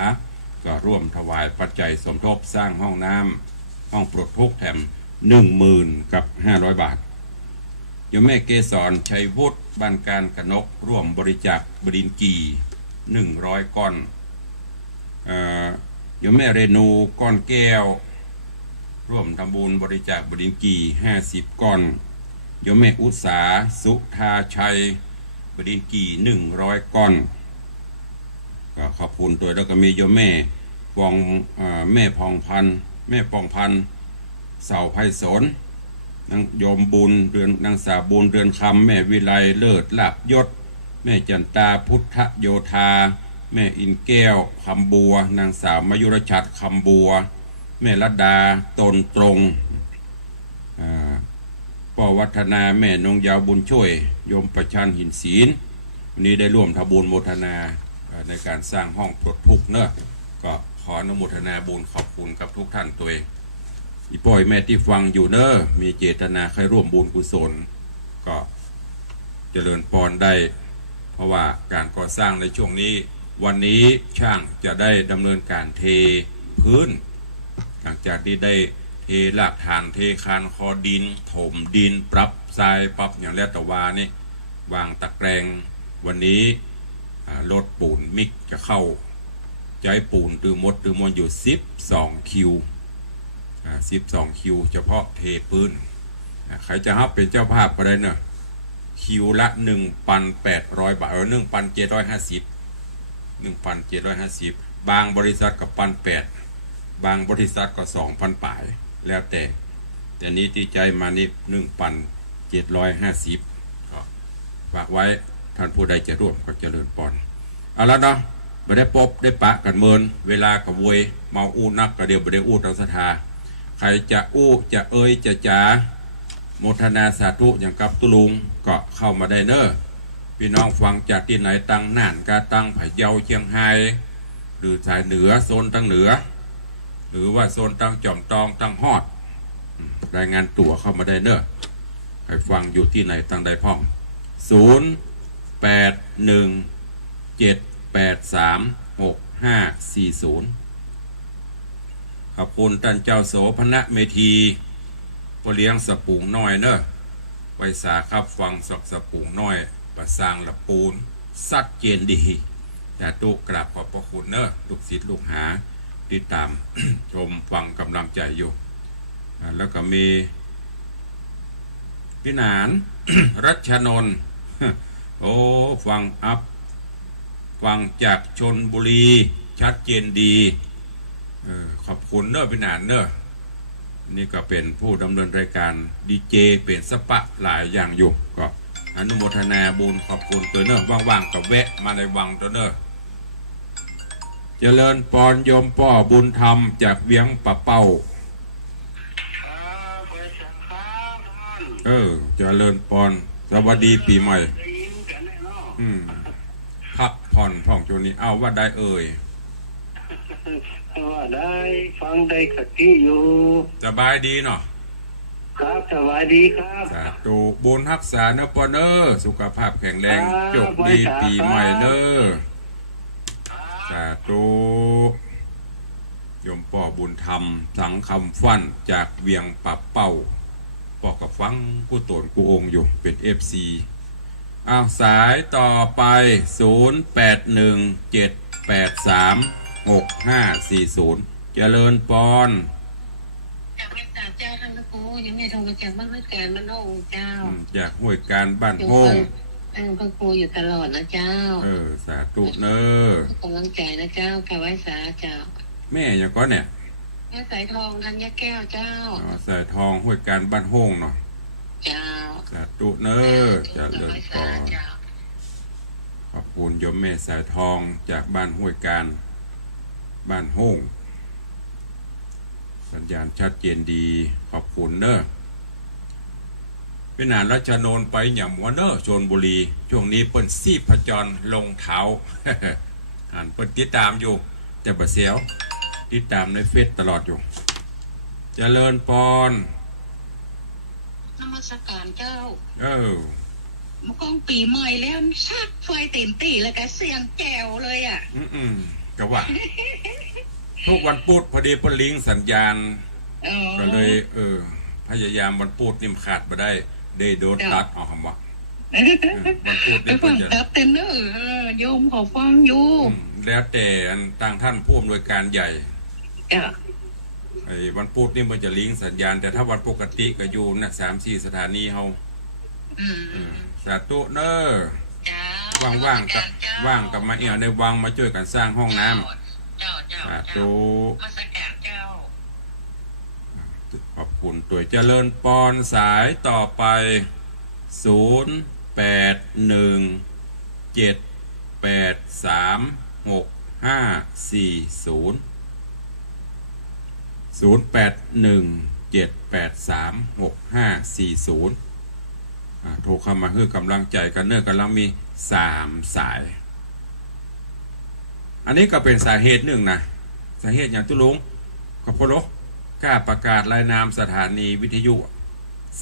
ก็ร่วมถวายปัจจัยสมทบสร้างห้องน้ำห้องปลดทุกข์แถม 10,000 กับ 500 บาทโยมแม่เกษรชัยวุฒิบ้านการกนกร่วมบริจาคบดินกี100 ก้อนโยมแม่เรนูก้อนแก้วร่วมทำบุญบริจาคบดินกี50 ก้อนโยมแม่อุษาสุธาชัยบดินกี100 ก้อนก็ขอบคุณตัวแล้วก็มีโยมแม่ปองแม่พองพันเสาไพศาลนางโยมบุญเรือนนางสาวบุญเรือนคำแม่วิไลเลิศลาบยศแม่จันตาพุทธโยธาแม่อินแก้วคำบัวนางสาวมายุรชัดคำบัวแม่รัดดาตนตรงป่อวัฒนาแม่นงยาวบุญช่วยโยมประชันหินศีลวันนี้ได้ร่วมทำบุญโมทนาในการสร้างห้องปลดทุกข์เนอะก็ขออนุโมทนาบุญขอบคุณกับทุกท่านตัวเองอีป่อยแม่ที่ฟังอยู่เนอะมีเจตนาใครร่วมบุญกุศลก็เจริญพรได้เพราะว่าการก่อสร้างในช่วงนี้วันนี้ช่างจะได้ดำเนินการเทพื้นหลังจากที่ได้เทรากฐานเทคานคอดินถมดินปรับทรายปรับอย่างแล้วแต่ว่านี่วางตะแกรงวันนี้รถปูนมิกจะเข้าใจปูนตือมดอยู่12 คิว12 คิวเฉพาะเทปืนใครจะรับเป็นเจ้าภาพก็ได้เนอะคิวละ 1,800 บาท1,750 บางบริษัทกับ1,800บางบริษัทก็ 2,000 ป่ายแล้วแต่นี้ที่ใจมานี่ 1,750 ก็ฝากไว้ท่านผู้ใดจะร่วมก็เจริญพรเอาละเนาะไม่ได้ปบได้ปะกันเมินเวลากับเวยเมาอู้นักกระเดียวไม่ได้อู้ตังศรัทธาใครจะอู้จะเอ่ยจะจ๋าโมทนาสาธุอย่างกับตุลุงก็เข้ามาได้เนอะพี่น้องฟังจากที่ไหนตั้งน่านกาตั้งไผ่เยาเชียงไฮ้หรือสายเหนือโซนตั้งเหนือหรือว่าโซนตั้งจอมตองตั้งฮอดรายงานตัวเข้ามาได้เนอะใครฟังอยู่ที่ไหนตั้งใดพ่อง0817836540ขอบคุณท่านเจ้าโสพณเมธีผู้เลี้ยงสปูงน้อยเนอะไว้สาครับฟังสปูงน้อยประสร้างละปูนสัดเจนดีแต่ตุกราบขอบพระคุณเนอะลูกศิษย์ลูกหาติดตาม ชมฟังกำลังใจอยู่แล้วก็มีพี่หนาน รัชนนท์ โอ้ฟังจากชนบุรีชัดเจนดีขอบคุณเนอะพี่หนานเนอะนี่ก็เป็นผู้ดำเนินรายการดีเจเป็นสปะหลายอย่างอยู่ก็อนุโมทนาบุญขอบคุณตัวเนอะว่างๆกับแวะมาในวังตัวเนอะเจริญปอนโยมป่อบุญธรรมจากเวียงปะเป้าเจริญปอนสวัสดีปีใหม่พักผ่อนพ่องโจนี้เอาว่าได้เอ่ย ว่าได้ฟังได้กติอยู่ สบายดีเนาะ ครับสวัสดีครับ สาธุบุญรักษาเนอะปอเนอสุขภาพแข็งแรง ครับ โชคดี ไว้สาธุ ปีใหม่เนอสาธุโยมป่อบุญธรรมสังคำฟันจากเวียงปับเป้าปอกกับฟังกูโตนกูองค์อยู่เป็นเอฟซีอ้าวสายต่อไป 0817836540 เจริญปอน จากไม่ทราบเจ้าท่านพระครูยังไม่ทงกระจากบ้านพระแกนบ้านโอ่งเจ้า จากห้วยการบ้าน อยู่ โฮ่ง พระครูอยู่ตลอดนะเจ้า สาธุเนอก ำลังใจนะเจ้ากาไว้สาเจ้า แม่อย่างก็เนี่ย แม่สายทองธัญแก้วเจ้า ใส่ทองห้วยการบ้านโฮ่งเนาะ เจ้า สาธุเนอจะเลิศพร เจ้า ขอบคุณโยมแม่สายทองจากบ้านห้วยการบ้านโฮ่งสัญญาณชัดเจนดีขอบคุณเนอะพี่นานรัชนนท์ไปหย่ำหัวเนอะชลบุรีช่วงนี้เปิ้นซีพจรลงเท้า อ่านเปิ้นติดตามอยู่แต่บะเสียวติดตามในเฟซตลอดอยู่เจริญปอน นมัสการเจ้า มันกองปีใหม่แล้วชักไฟเต็มตีแล้วก็เสียงแจ๋วเลยอ่ะ ก็ว่า ทุกวันพุธพอดีเปิ้นลิงก์สัญญาณก็เลยพยายามวันพุธนี่มันขาดมาได้โดนตัดออกคำว่าวันพุธ ไป นี่ ฟั เพิ่น ง จะ ตับเต็มเนอะโยมขอฟังอยู่ แล้วแต่ต่างท่านผู้อำนวยการใหญ่ จ้า ไอ้วันพุธนี่มันจะลิงก์สัญญาณ แต่ถ้าวันปกติก็อยู่นะ3-4 สถานีเฮาสาธุเนอ จ้า ว่างกับมาเอี่ยวในวังมาช่วยกันสร้างห้องน้ำ เจ้า สาธุ นมัสการเจ้า ขอบคุณตัวเจริญปอนสายต่อไป 0817836540 0817836540โทรเข้ามาเพื่อกำลังใจกันเนอะกำลังมี3สาย อันนี้ก็เป็นสาเหตุหนึ่งนะสาเหตุอย่างตุลุงขอบคุณกล้าประกาศรายนามสถานีวิทยุ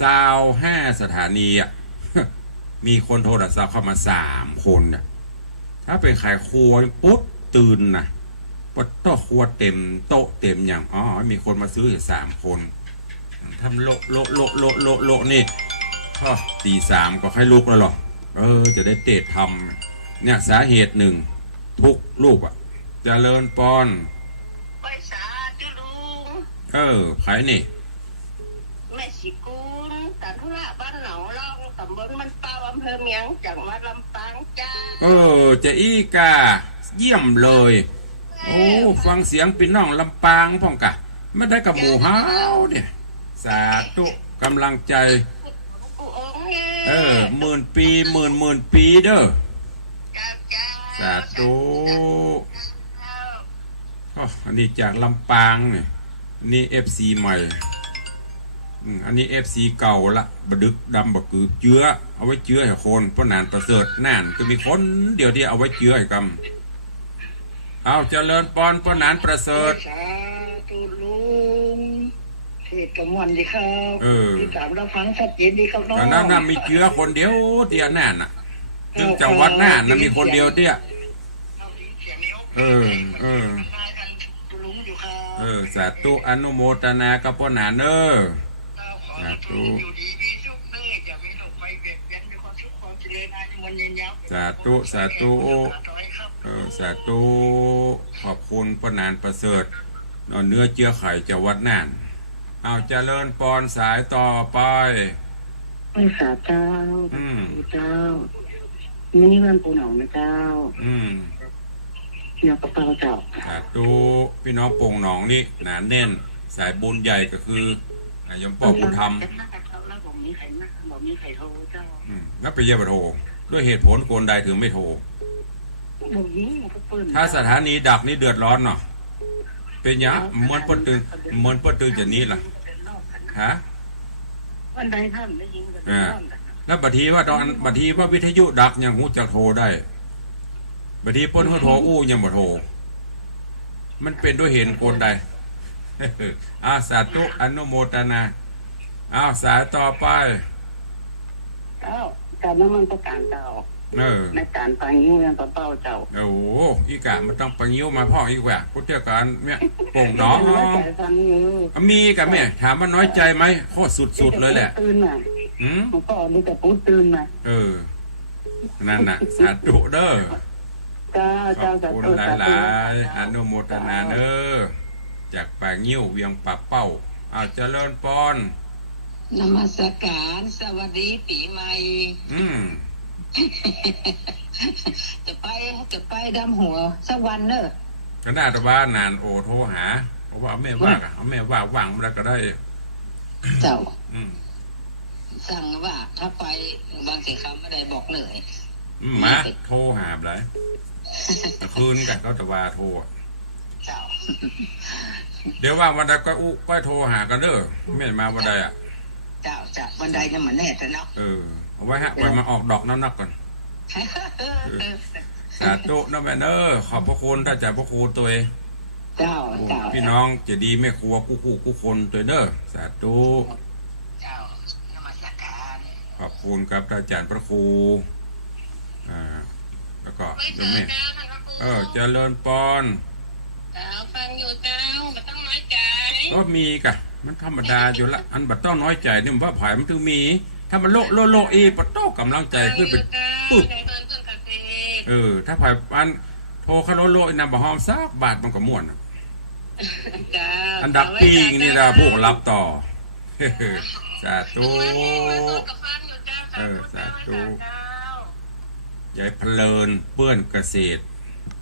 25 สถานีอ่ะ มีคนโทรศัพท์เข้ามา3 คนน่ะถ้าเป็นขายครัวปุ๊บตื่นนะปดโต๊ะครัวเต็มโต๊ะเต็มอย่างมีคนมาซื้อ3 คนทำโละนี่ก็ตี 3ก็ให้ลุกแล้วหรอจะได้เตะทำเนี่ยสาเหตุหนึ่งทุกลูกอ่ะเจริญปอน ไปสาจุลุง ไผนี่ แม่สิกุลตันทุระบ้านหนองล่องตำบลมันเป้าอำเภอเมียงจังหวัดลำปางจ้า จะอีกาเยี่ยมเลย โอ้ฟังเสียงพี่น้องลำปางพ่องกะไม่ได้กับหมู่เฮาเนี่ยสาธุกำลังใจกูองค์เนี่ย หมื่นปีหมื่นปีเด้อ จ้า สาธุอันนี้จากลำปางเนี่ยนี่ FC ใหม่อันนี้ FC เก่าละบดึกดำบกือเจื้อเอาไว้เจื้อให้คนเพราะนานประเสริฐน่านก็มีคนเดียวที่เอาไว้เจื้อให้กำเอาเจริญปอนเพราะนานประเสริฐ สาธุลุงเทศกำวันดีครับที่ถามเราฟังชัดเจนดีครับน้อง ตอนนั้นมีเจื้อคนเดียวเดียวน่านน่ะจึงจังหวัดน่านน่ะมีคนเดียวเดียวลุงอยู่ครับ สาธุอนุโมทนากับพ่อหนาเนอสาธุ อยู่ดีมีสุขเลยอย่ามีโรคภัยเบียดเบียนมีความสุขความเจริญอายุวันยืนยาว สาธุสาธุสาธุขอบคุณพ่อนานประเสริฐเนื้อเจื้อไข่จะวัดน่านเอาเจริญปอนสายต่อไป ไม่สาเจ้าเจ้านี่มันปูหนองนะเจ้าเนี่ยกระเป๋าเจ้าสาธุพี่น้องปงหนองนี่หนาแน่นสายบุญใหญ่ก็คือยมป่อบุญธรรมแล้วผมมีใครนะบอกมีใครโทรเจ้าแล้วไปเยี่ยมโทรด้วยเหตุผลโกนใดถึงไม่โทร ถ้าสถานีดักนี่เดือดร้อนเนาะเป็นยังเหมือนปนตื่นจะนี้ล่ะฮะ วันใดท่านได้ยินกัน แล้วบัดทีว่าวิทยุดักยังหูจะโทรได้บัดทีปนเขาโทรอู้ยังบ่โทร มันเป็นด้วยเห็นคนใดสาธุอนุโมทนาสายต่อไปการน้ำมันประการเจ้าในการปังยิ้วยังต่อเป้าเจ้าโอ้โหอีกะมันต้องปังยิ้วมาพ่ออีกว่าพุทธการเนี่ยโป่งน้องมีกันแม่ถามว่าน้อยใจไหมโคตรสุดๆเลยแหละตื่นมาก็มีแต่พูดตื่นมานั่นน่ะสาธุเด้อขอบคุณหลายๆอนุโมทนาเด้อจากป่างิ้วเวียงป่าเป้าเจริญพรนมัสการสวัสดีปีใหม่จะไปดำหัวสักวันเนอะก็น่าจะว่านานโอโทรหาเพราะว่าแม่ว่าแม่ว่าว่างแล้วก็ได้เจ้าสั่งว่าถ้าไปบางสิคำไม่ได้บอกเลยมาโทรหาเลยคืนกันก็จะว่าโทรเจ้าเดี๋ยวว่าวันใดก็ไปโทรหากันเด้อแม่มาวันใดเจ้าวันใดจะเหมือนแน่แต่เนาะเอาไว้ฮะไปมาออกดอกน้ำนักก่อนสาธุนะแม่เนอขอบพระคุณถ้าจะพระคุณตัวเจ้าพี่น้องจะดีไม่ครัวกู้คนตัวเนอสาธุเจ้าธรรมสการขอบคุณครับอาจารย์พระครูแล้วก็เดี๋ยวแม่เจริญปอนฟังอยู่เจ้ามันต้องน้อยใจก็มีกะมันธรรมดาอยู่ละอันบัดต้องน้อยใจนี่มันว่าผายมันถึงมีถ้ามันโลอีปัดโต้กำลังใจขึ้นเป็นปุ๊บถ้าผายอันโทรคาโลอีนำบะหอมซักบาทมันก็ม่วนอันดับปีนี่ละพวกรับต่อสาธุสาธุยายเพลินเปื้อนเกษตร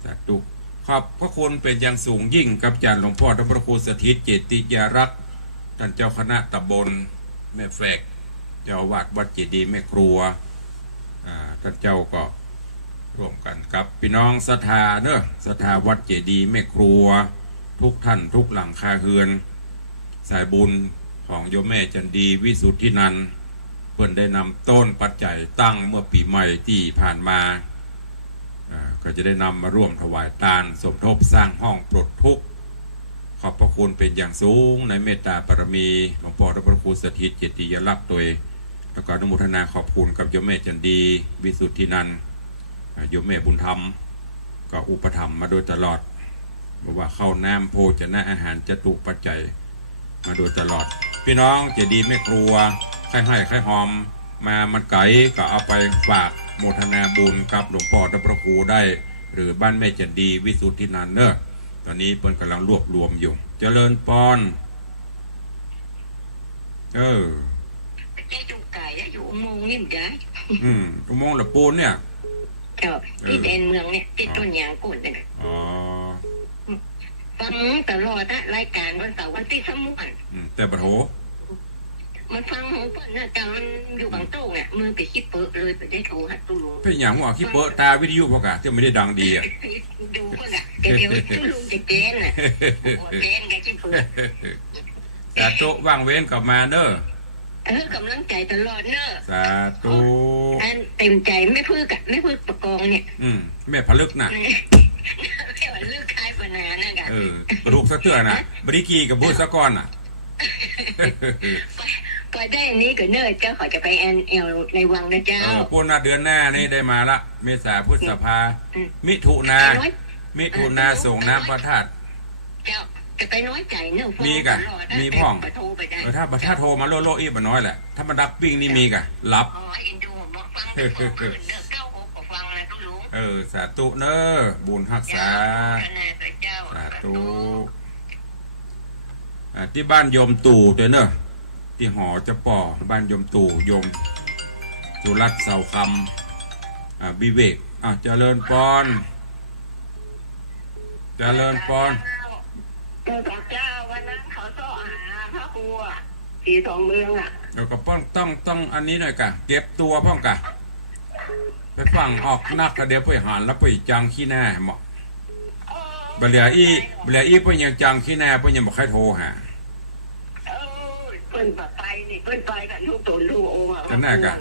สาธุขอบพระคุณเป็นอย่างสูงยิ่งกับอาจารย์หลวงพ่อท่านพระครูสถิตเจติยารักษ์ท่านเจ้าคณะตำบลแม่แฝกเจ้าวัดเจดีย์แม่ครัวท่านเจ้าก็ร่วมกันกับพี่น้องศรัทธาเนอะศรัทธาวัดเจดีย์แม่ครัวทุกท่านทุกหลังคาเฮือนสายบุญของโยมแม่จันดีวิสุทธินันท์เพื่อนได้นำต้นปัจจัยตั้งเมื่อปีใหม่ที่ผ่านมาก็จะได้นำมาร่วมถวายทานสมทบสร้างห้องปลดทุกข์ขอบพระคุณเป็นอย่างสูงในเมตตาบารมีหลวงพ่อพระครูสถิตเจติยลักษณ์โดยแล้วก็อนุโมทนาขอบคุณกับโยมแม่จันดีวิสุทธินันท์โยมแม่บุญธรรมก็อุปถัมภ์มาโดยตลอดบอกว่าเข้าน้ำโภชนะอาหารจตุปัจจัยมาโดยตลอดพี่น้องเจดีย์แม่ครัวใครให้ใครหอมมามันไก่ก็เอาไปฝากโมทนาบุญกับหลวงพ่อพระครูได้หรือบ้านแม่จันดีวิสุทธินันท์เนอะตอนนี้เพิ่นกำลังรวบรวมอยู่เจริญปอนจุกไก่อยู่อุโมงค์นี่จ้ะอุโมงค์ละปูนเนี่ยที่แดนเมืองเนี่ยที่ต้นยางกุ่นเนี่ยฟังตลอดนะรายการวันเสาร์วันที่สมุนแต่ปะโถมันฟังหูเปิดนะแต่มันอยู่บางโต้เนี่ยมือไปคิดเปิดเลยไปได้โทรหัดตู้ลุงเป็นอย่างว่าคิดเปิดตาวิทยุพอกะที่ไม่ได้ดังดีอ่ะดูก็น่ะเดี๋ยวตู้ลุงจะเจนน่ะเจนแกคิดเปิดสาธุว่างเว้นกลับมาเนอะกำลังใจตลอดเนอะสาธุอันเต็มใจไม่พึ่งประกองเนี่ยแม่ผลึกน่ะแม่ผลึกคลายปัญหานั่นกันกระดูกสะเทือนน่ะบริกีกับบุษกรน่ะก็ได้นี้ก็เนิร์ดเจ้าขอจะไปแอนเอลในวังนะเจ้าปูนเดือนหน้านี่ได้มาละเมษาพฤษภามิถุนาส่งน้ำพระธาตุเจ้าจะไปน้อยใจเนอะมีกะมีพ่องถ้าโทรมาโลอีบน้อยแหละถ้ามาดับปิ้งนี่มีกะรับสาธุเนอบุญรักษาสาธุที่บ้านโยมตู่เด้อเนอะที่หอจะป่อบ้านโยมตู่โยมสุรัตน์เสาคำวิเวกเจริญปอนเจ้าวันนั้นเขาซ่อหาพระครูสีสองเมืองแล้วก็ต้องอันนี้หน่อยกะเก็บตัวพ่องกะไปฟังออกนักเดี๋ยวไปหานแล้วไปจังขี้หน้าเหมาะเบลียอีไปยังจังขี้หน้าไปยังบอกใครโทรหาเปิ้นไปนี่เปิ้นไปกับลูกตนลูกองกันแน่กัน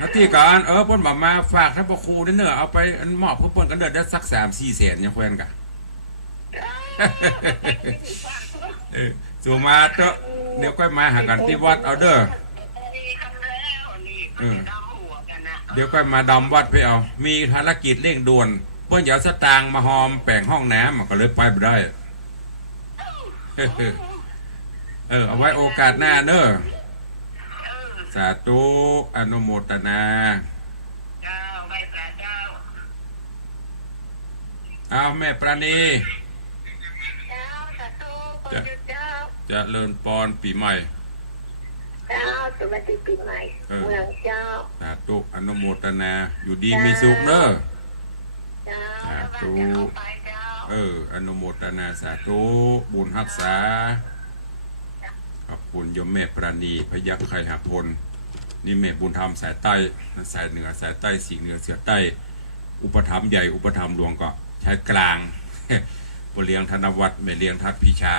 นาทีการเปิ้นบอกมาฝากท่านพระครูเนอะเอาไปมอบเพื่อนกันเดือดได้สัก3-4 แสนยังแควนกัน สู่มาเถอะเดี๋ยวก็มาหากันที่วัดเอาเด้อเดี๋ยวก็มาดำวัดไปเอามีภารกิจเร่งด่วนเพื่อนอยากสตางค์มาหอมแปลงห้องน้ำก็เลยไปไม่ได้เอาไว้โอกาสหน้าเนอะสาธุอนุโมทนาเอาแม่ประณีจะเลินปอนปีใหม่เจ้าสวัสดีปีใหม่เมืองเจ้าสาธุอนุโมทนาอยู่ดีมีสุขเนอะสาธุอนุโมทนาสาธุบุญรักษาขอบคุณโยมแม่ประณีพยัคฆ์ไคหพลนี่แม่บุญธรรมสายใต้สายเหนือสายใต้สีเหนือเสือใต้อุปถัมภ์ใหญ่อุปถัมภ์หลวงก็ใช้กลางบเลียงธนวัฒน์แม่เลียงทัดพิชา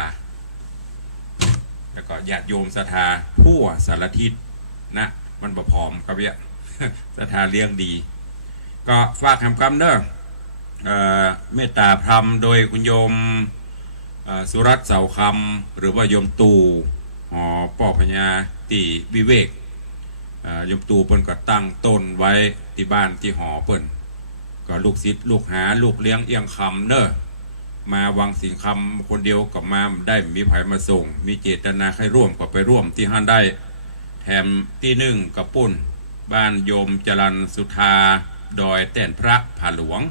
แล้วก็ญาติโยมศรัทธาทั่วสารทิศนะมันบ่พร้อมครับเยอะศรัทธาเลี้ยงดีก็ฝากคำเนอะเมตตาพรำโดยคุณโยมสุรัตน์เสาคำหรือว่าโยมตู่หอป่อพญาตีวิเวกโยมตู่เปิ้นก็ตั้งต้นไว้ที่บ้านที่หอเปิ้นก็ลูกศิษย์ลูกหาลูกเลี้ยงเอียงคำเนอะมาวังสิงคำคนเดียวกับมาได้มีไผมาส่งมีเจตนาให้ร่วมก็ไปร่วมที่ห้านได้แถมที่หนึ่งกับปุ้นบ้านโยมจรัญสุธาดอยแต้นพระผาหลวง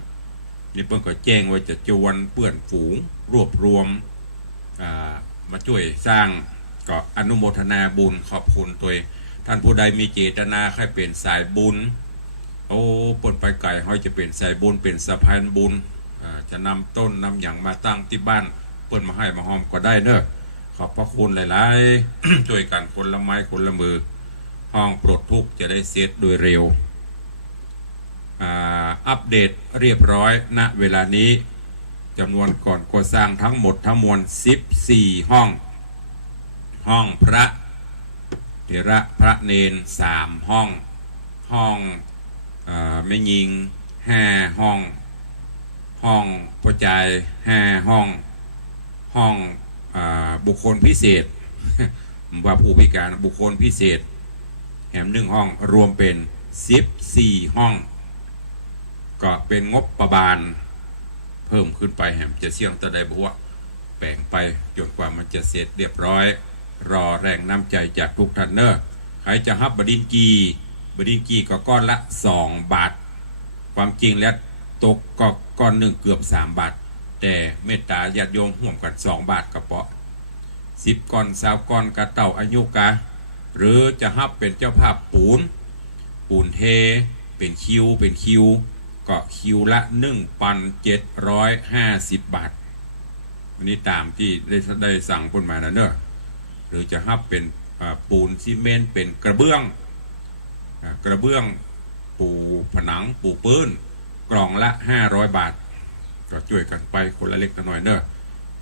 นี่เพิ่นก็แจ้งว่าจะจวนเปื่อนฝูงรวบรวมมาช่วยสร้างก็อนุโมทนาบุญขอบคุณตัวท่านผู้ใดมีเจตนาให้เป็นสายบุญโอ้ปนไปไก่ห้อยจะเป็นสายบุญเป็นสะพานบุญจะนำต้นนำอย่างมาตั้งที่บ้านเปิ้นมาให้มาหอมก็ได้เนอะขอบพระคุณหลายๆช่วยกันคนละไม้คนละมือห้องปลดทุกข์จะได้เสร็จโดยเร็วอัปเดตเรียบร้อยณเวลานี้จำนวนก่อนก่อสร้างทั้งหมดทั้งมวล14ห้องพระเถระพระเนน3ห้องไม่ยิง5ห้องประจาย5ห้องบุคคลพิเศษ ว่าผู้พิการบุคคลพิเศษแถม1ห้องรวมเป็น14ห้องก็เป็นงบประมาณเพิ่มขึ้นไปแถมจะเสี่ยงตะไดบัวแบ่งไปจนกว่ามันจะเสร็จเรียบร้อยรอแรงน้ำใจจากทุกท่านเนอะใครจะฮับบดินกีก็ก้อนละ2 บาทความจริงแล้วตกก็ก้อนหนึ่งเกือบ3 บาทแต่เมตตาญาติโยมห่วมกัน2 บาทกระเปาะ10 ก้อน20 ก้อนกระเต่าอายุกะหรือจะฮับเป็นเจ้าภาพปูนเทเป็นคิวก็คิวละ1,750 บาทวันนี้ตามที่ได้สั่งคนมานะเนอะหรือจะฮับเป็นปูนซีเมนต์เป็นกระเบื้องปูผนังปูปื้นกล่องละ500 บาทก็ช่วยกันไปคนละเล็กน้อยเนอะ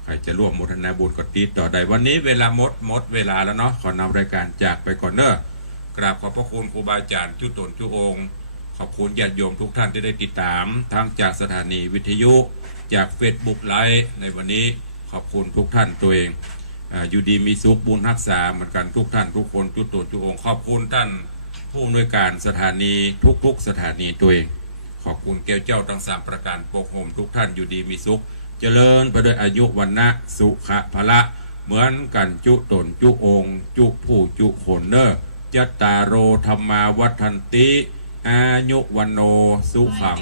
ใครจะร่วมโมทนาบุญก็ติดต่อได้วันนี้เวลาหมดเวลาแล้วเนาะขอนำรายการจากไปก่อนเนอะกราบขอบพระคุณครูบาอาจารย์ทุกตนทุกองค์ขอบคุณญาติโยมทุกท่านที่ได้ติดตามทั้งจากสถานีวิทยุจากเฟซบุ๊กไลฟ์ในวันนี้ขอบคุณทุกท่านตัวเองอยู่ดีมีสุขบุญรักษาเหมือนกันทุกท่านทุกคนทุกตนทุกองค์ขอบคุณท่านผู้อำนวยการสถานีทุกสถานีตัวเองขอบคุณแก้วเจ้าทั้ง3ประการปกโฮมทุกท่านอยู่ดีมีสุขเจริญไปด้วยอายุวันนะสุขะพละเหมือนกันจุตนจุองค์จุผู้จุคนเนอจัตตาโรธรรมาวัฏันติอายุวันโนสุขัง